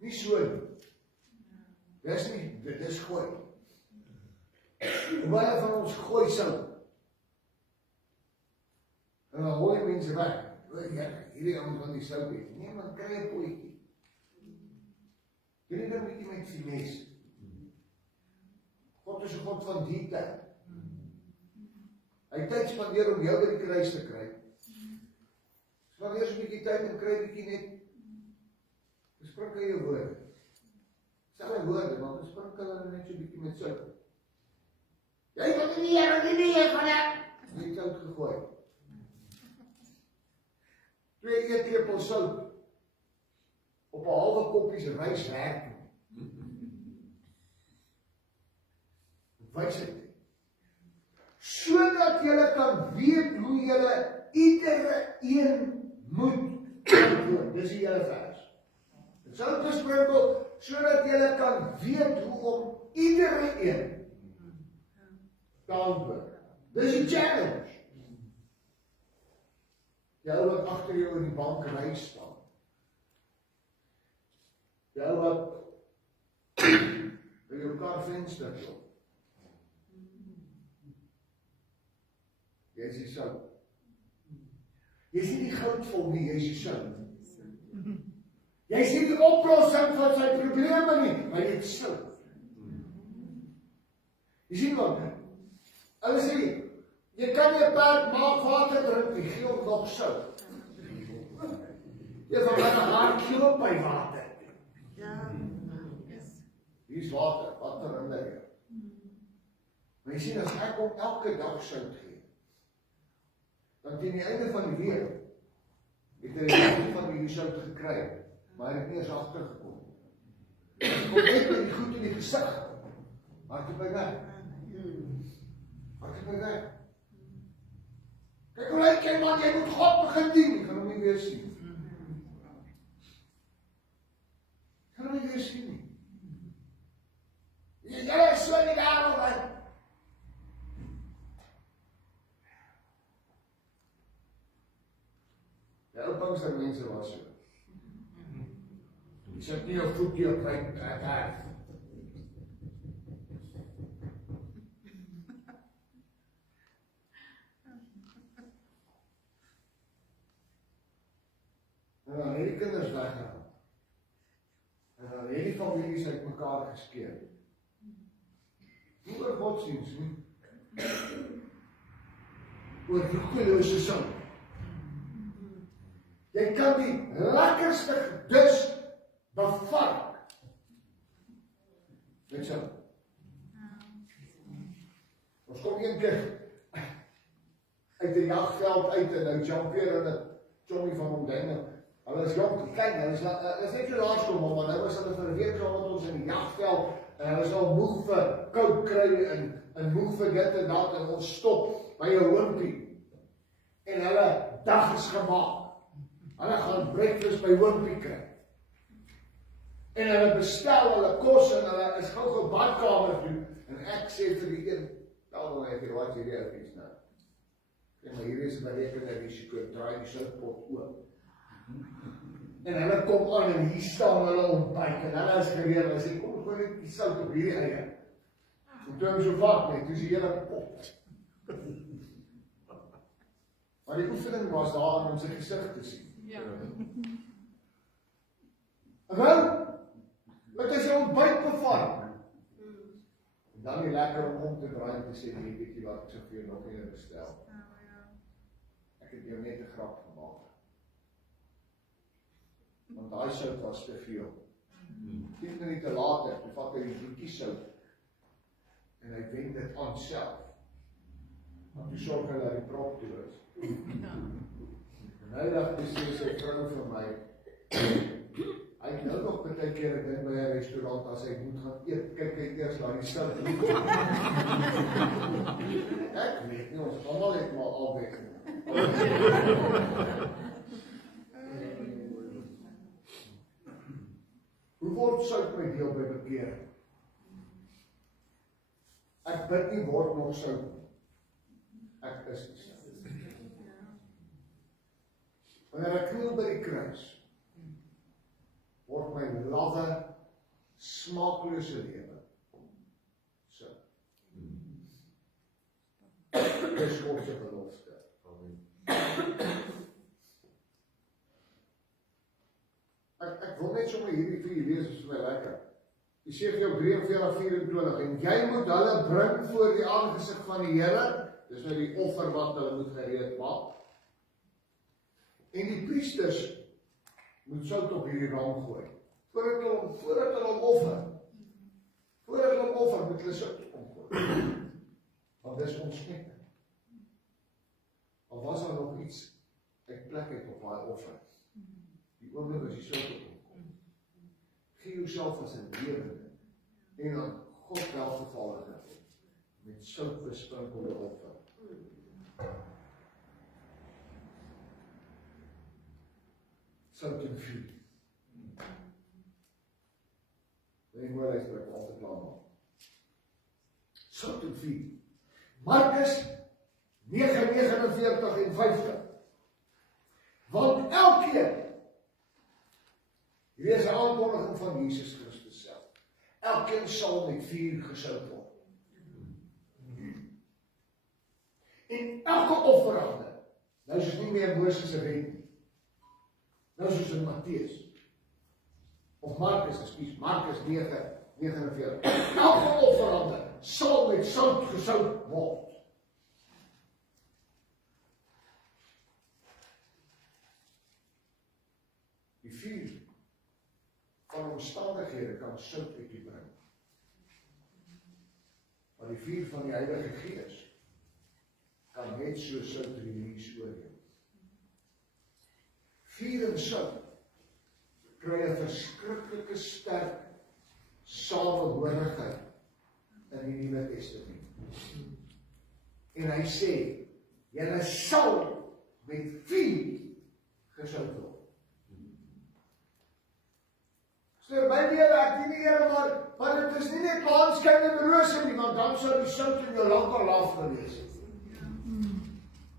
Nie so nie. Dis nie, dit is gooi. Hoe baie van ons gooi sout. En dan hoor jy mense weg. Hierdie ouens van die sout het. Nee, man, kry 'n potjie. Jy net 'n bietjie met finesse. God is 'n God van detail. Hy tyd spandeer om jou by die kruis te kry. Spandeer so 'n bietjie tyd en kry bietjie net besprinkel jou woorde. Selfe woorde, maar besprinkel hulle net so 'n bietjie met sout. Jy kan nie hier van dit. Jy sout gegooi. 2 eetlepels sout op 'n halwe koppies rys werk. Wys dit. Sodat jy kan weet hoe jy iedere een moet antwoord. Dis die hele vers. Dit Sout besprinkel, sodat jy kan weet hoe om iedere een te antwoord. Dis die challenge. Jou wat agter jou in die bankery staan. Jou wat by jou karvenster loop. Jy is die sout. Jy is nie die goudvol nie, jy is die sout. Jy is nie die oplossing van sy probleme nie, maar jy is sout. Jy sien wat? Hulle sê, jy kan nie 'n perd maak water drink nie, gee hom nog sout. Jy van my hart gee op by water. Hier is water, wat herinner jy? Maar jy sien, as ek hom elke dag sout gee, dan teen die einde van die week, het hy die van die sout gekry, maar hy het nie eens agtergekom. Hy kom net met die goed in die gesig, maar toe by weg. Maar toe by weg. Kyk hoe lyk jy man, jy moet God begin dien, jy kan hom nie weer sien. Jy kan hom nie weer sien nie. Jy is so in die wêreld, man. Ja, oupangster mense was so. Jy sit nie jou voet hier op my werk. En dan het die kinders weggegaan. En dan het die families uit mekaar geskeur. Nie oor godsdienst nie. Oor roekelose sang. Jy kan die lekkerste gedus bevat. Net so. Ons kom een keer uit die jagveld uit en nou jump weer in 'n chommy van hom dinge. Hulle is jong, kyk, hulle is net so laat kom, maar nou is hulle vir 'n week saam met ons in die jagveld en hulle is al moeg vir koud kry en moeg vir dit en dat en ons stop by 'n hoompie. En hulle dag is gemaak. Hulle gaan breakfast by hoompie kry. En hulle bestel hulle kos en hulle is gou badkamer toe en ek sê vir die een, nou ek weet wat hierdie ou is nou. En maar hier is 'n berekende risiko, draai die soutpot oop. En hulle kom aan en hier staan hulle ontbyt en hulle is gereed. Hulle sê, kom gooi net die sout op hierdie eie. En toe hom so vat net, toe is die hele pot. Maar die oefening was daar om sy gesig te sien. Ja. Wel, wat is jou ontbyt bevat? En dan die lekker om te draai en te sê, nee, weet jy wat, ek sou vir jou nog een bestel. Ek het jou net 'n grap gemaak. Want daai sout was te veel. 10 minute later, toe vat hy die bietjie sout en hy wend dit aan self. Want toe sorg hy dat die prop toe is. En hy dag sê sy vrou vir my, hy het nou nog baie keer ek dink by 'n restaurant as hy moet gaan eet, kyk hy eers na die sout. Ek weet nie, ons almal het maar al weg. Hoe word sout my deel by bekering? Ek bid nie word nog sout nie. Ek is die sout. Wanneer ek kniel by die kruis, word my lawwe, smaaklose lewe sout. Dis God se belofte. Ek wil net sommer hierdie vir julle lees, is vir my lekker. Jesaja 43:24 en jy moet hulle bring voor die aangesig van die Here. Dis nou die offer wat hulle moet gereed maak. En die priesters moet sout op hierdie raam gooi. Voordat hulle hom offer. Voordat hulle hom offer, moet hulle sout opgooi. Want dis ontsmetting. Al was daar nog iets uit plek uit op daai offer. Die oomblik as jy sout opkom. Gee jouself as 'n lewende en dan God welgevallige met sout besprinkelde offer. Sout en vuur. en hoor luister ek altyd klaar maak. Sout en vuur. Markus 9:49 en 50. Want elkeen, hier is 'n aankondiging van Jesus Christus self. Elkeen sal met vuur gesout word. En elke offerande, nou is dit nie meer Moses se wet nie. Nou is dit in Matteus. Of Markus, ekskuus, Markus 9:49. Elke offerande sal met sout gesout word. Die vuur van omstandighede kan sout uit die bring. Maar die vuur van die Heilige Gees kan net so sout release oor jou. Vuur en sout kry 'n verskriklike sterk samehorigheid in die Nuwe Testament. En hy sê, julle sal met vuur gesout word. So by die ek nie Here, maar dit is nie net maanskynende rose nie, want dan sou die sout in jou lankal af gewees het.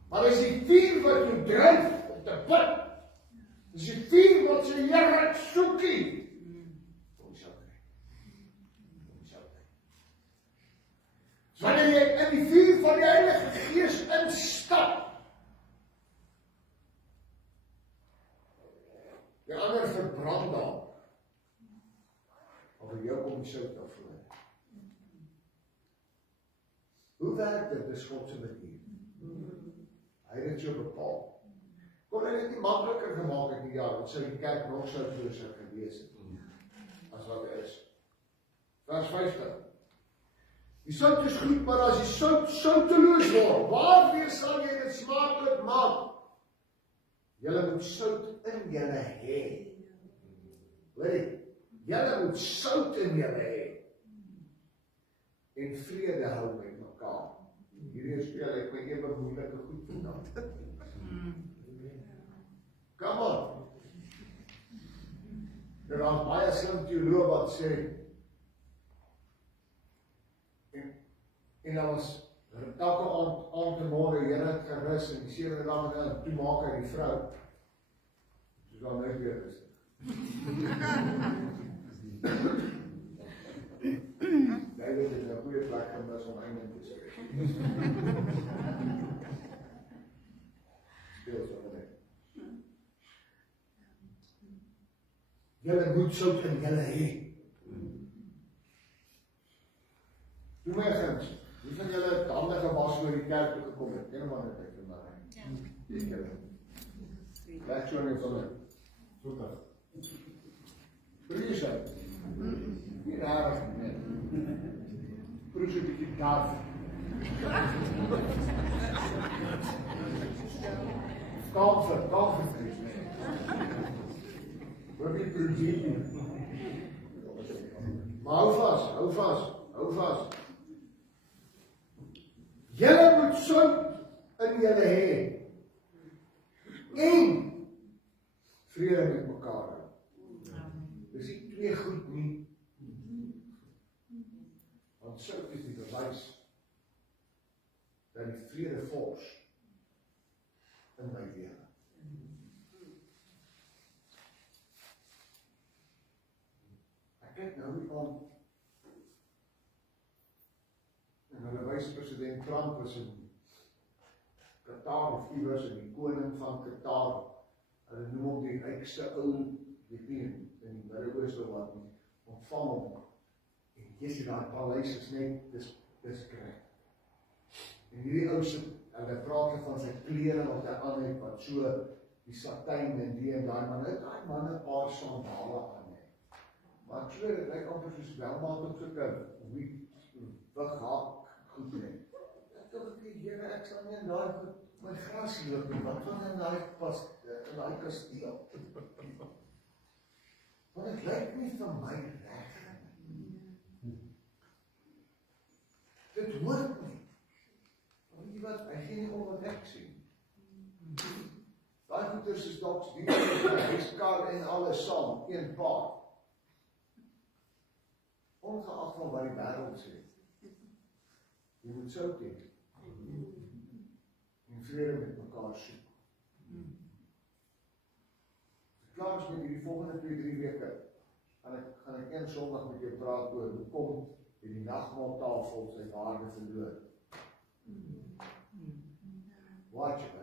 Maar is die vuur wat jou dryf om te bid. Is die vuur wat sy Here ek soekie. Kom sal kry. Kom sal kry. So wanneer jy in die vuur van die Heilige Gees instap, die ander verbrand daar. Maar jou kom die sout af voor. Hoe werk dit? Dis God se manier. Hy het dit so bepaal. Kon hy dit nie makliker gemaak het die jaar, want sou die kerk nog soutloser gewees het, as wat hy is. Vers 50. Die sout is goed, maar as die sout souteloos word, waarvoor sal jy dit smaaklik maak? Julle moet sout in julle hê. Hoor jy? Julle moet sout in julle hê. En vrede hou met mekaar. Hierdie speel ek my ewe moeilike goed vandag. Come on. Er is baie slim teoloog wat sê, en dan was elke aand en môre, Here het gerus, en die 7de dag en toe maak hy die vrou. Soos dan net weer is. David het 'n goeie plek om dis om einde te skryf. Speel so net. Julle moet sout in julle hê. Doe my guns. Wie van julle het hande gewas oor die kerk toe gekom het? Een man het ek vandag. Ja. Ek julle. Laat jou nie van dit. Super. Prys uit. Nie raar nie. Prys 'n bietjie daar. Kalver prys nie. Wat die prys. Maar hou vas. Julle moet sout in julle hê. En vrede met mekaar hou. Dis nie twee goed nie. Want sout is die bewys dat die vrede vors in my lewe. Ek kyk nou nie aan en hulle wys-president Trump is in Qatar of iewers en die koning van Qatar, hulle noem hom die rykste ou, weet nie, in die Midde-Ooste wat ontvang hom. En jy sê daai paleis is net, dis krek. En hierdie ou se, hulle praat van sy klere wat hy aan het, wat so die satijn en die en daai, maar net daai man 'n paar sandale aan het. Maar ek sweer, dit lyk amper soos welmaat op so kind, weghaak goed nie. Ek dink die Here, ek sal nie in daai goed my gras loop nie, wat van in daai kasteel. Want het lyk nie vir my reg nie. Dit hoort nie. Weet jy wat, hy gee nie om wat ek sien. Daai goeders is dalk die huiskar en alles saam, een paar. ongeag van wat die wêreld sê. Jy moet sout hê. En vrede met mekaar soek. Klaar is met hierdie volgende 2-3 weke, gaan ek een Sondag met jou praat oor hoekom het die nagmaaltafel sy waarde verloor. Watch it,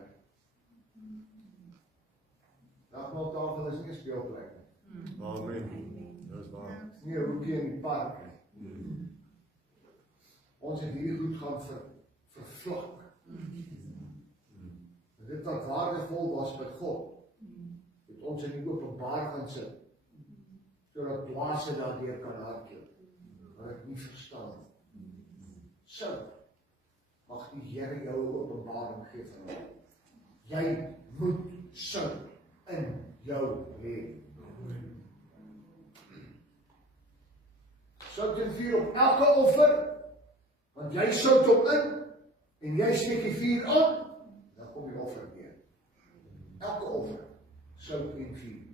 nagmaaltafel is nie 'n speelplek nie. Amen. Dis waar. Nie 'n hoekie in die park nie. Ons het hierdie goed gaan vervlak. Dit wat waardevol was met God, het ons in die openbaar gaan sit, sodat dwaase daardeur kan hardloop, wat ek nie verstaan. So, mag die Here jou 'n openbaring gee van hom. Jy moet sout in jou hê. Sout en vuur op elke offer, want jy sout hom in, en jy steek die vuur aan, dan kom die offer neer. Elke offer, sout en vuur.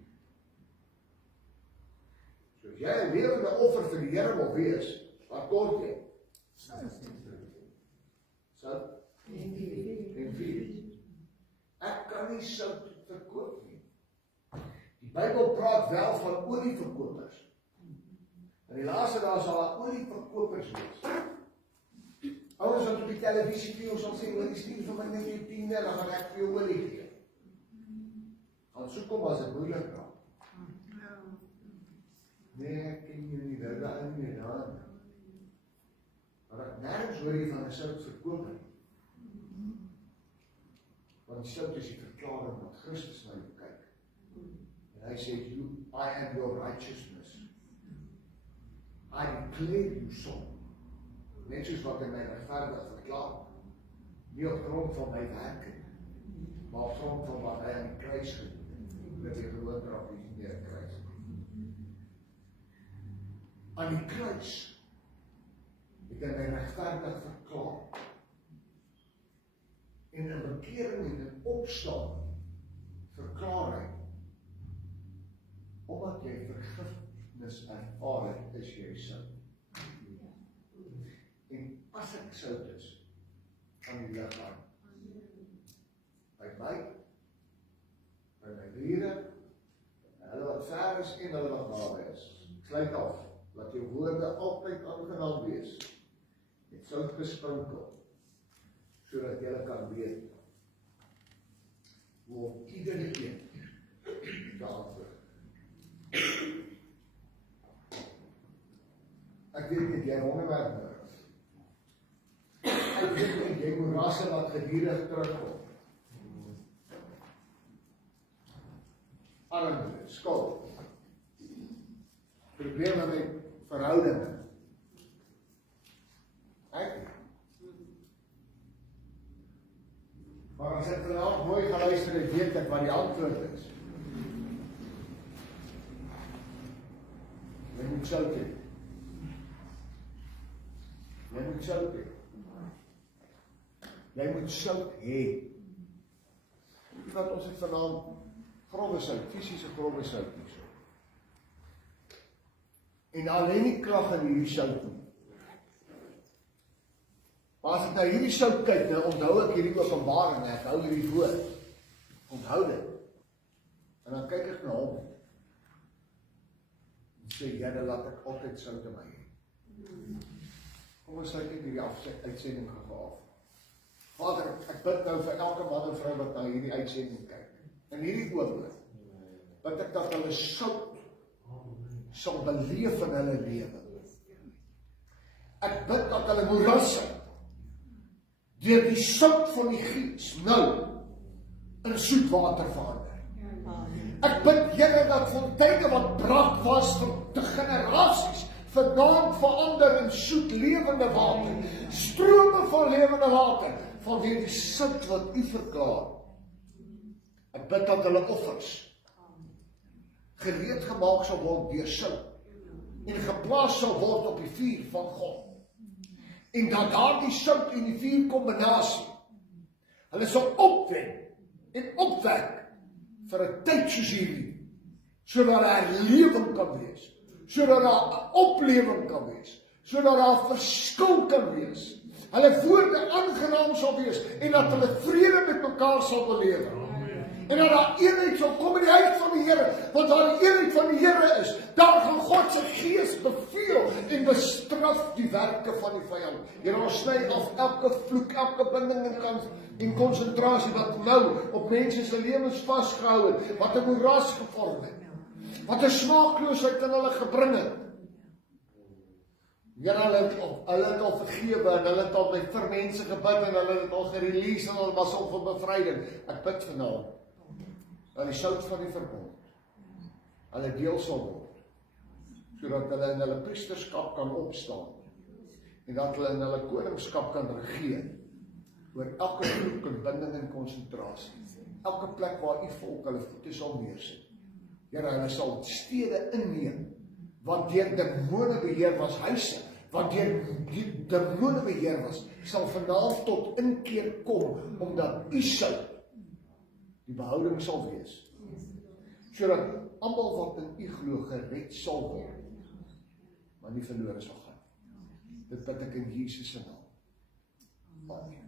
So as jy 'n lewende offer vir die Here wil wees, wat kort jy? Sout en vuur. Ek kan nie sout verkoop nie. Die Bybel praat wel van olieverkopers. In die laaste dae sal daar olieverkopers wees. Ouens wat op die televisie vir ons sal sê, olie stuur vir my net jou 10, dan gaan ek vir jou olie gee. Gaan soek hom as dit moeilik raak. Nee, ek ken jou nie, dit daar in die naam. Maar ek nergens hoor jy van 'n soutverkoper. Want die sout is die verklaring wat Christus na jou kyk. En hy sê, I am your righteousness. I declare you so. Net soos wat hy my regverdig verklaar. Nie op grond van my werke, maar op grond van wat hy aan die kruis gedoen het. Dat jy gewoon raak, jy nie meer kruis. Aan die kruis het hy my regverdig verklaar. En 'n bekering en 'n opstaan verklaar hy. Omdat jy vergifnis ervaar het, is jy sout. En as ek sout is, aan die liggaam, by my bure, en hulle wat ver is en hulle wat naby is, sluit af, laat jou woorde altyd aangenaam wees, met sout besprinkel, sodat jy kan weet hoe om iedere een te antwoord. Ek weet nie, jy hongerwerk nodig. Ek weet nie, jy moet rasse wat gedurig terugkom. Armoede, skuld, probleme met verhoudinge. Maar as ek vanavond mooi geluister het, weet ek wat die antwoord is. Jy moet sout hê. Jy moet sout hê. Jy moet sout hê. Want ons het vanavond grove sout, fisiese grove sout nie so. En alleen nie krag in hierdie sout nie. Maar as ek na hierdie sout kyk, nou onthou ek hierdie openbaring, ek hou hierdie woord. Onthou dit. En dan kyk ek na hom. En sê, Here, laat ek altyd sout in my hê. Kom ons sluit hierdie uitsending af. Vader, ek bid nou vir elke man en vrou wat na hierdie uitsending kyk. In hierdie oomblik, bid ek dat hulle sout sal beleef in hulle lewe. Ek bid dat hulle moerasse deur die sout van die Gees nou in soet water verander. Ek bid, Here, dat fonteine wat brak was vir de generasies vanaand verander in soet lewende water, strome van lewende water, vanweer die sout wat U verklaar. Ek bid dat hulle offers gereed gemaak sal word deur sout en geplaas sal word op die vuur van God. En dat daar die sout en die vuur kombinasie hulle sal opwek en opwek vir 'n tyd soos hierdie, sodat daar herlewing kan wees sodat daar 'n oplewing kan wees, sodat daar 'n verskil kan wees. Hulle woorde aangenaam sal wees en dat hulle vrede met mekaar sal beleef. En dat daar eenheid sal kom in die huis van die Here, want waar die eenheid van die Here is, daar gaan God se Gees beveel en bestraf die werke van die vyand. Here, ons sny af elke vloek, elke binding en konsentrasie wat nou op mense se lewens vasgehou het, wat 'n moeras gevorm het, wat 'n smaakloosheid in hulle gebring het. Here, hulle het al vergewe en hulle het al vir mense gebid en hulle het al gerelease en hulle was al vir bevryding. Ek bid vanaand dat die sout van die verbond hulle deel sal word, sodat hulle in hulle priesterskap kan opstaan en dat hulle in hulle koningskap kan regeer oor elke vloek en binding en konsentrasie, elke plek waar u volk hulle voete sal neersit. Here, hulle sal stede inneem wat deur demone beheer was, huise wat deur demone beheer was, sal vanaand tot inkeer kom, omdat u sout die behouding sal wees, sodat almal wat in u glo gered sal word, maar nie verlore sal gaan. Dit bid ek in Jesus se naam. Amen.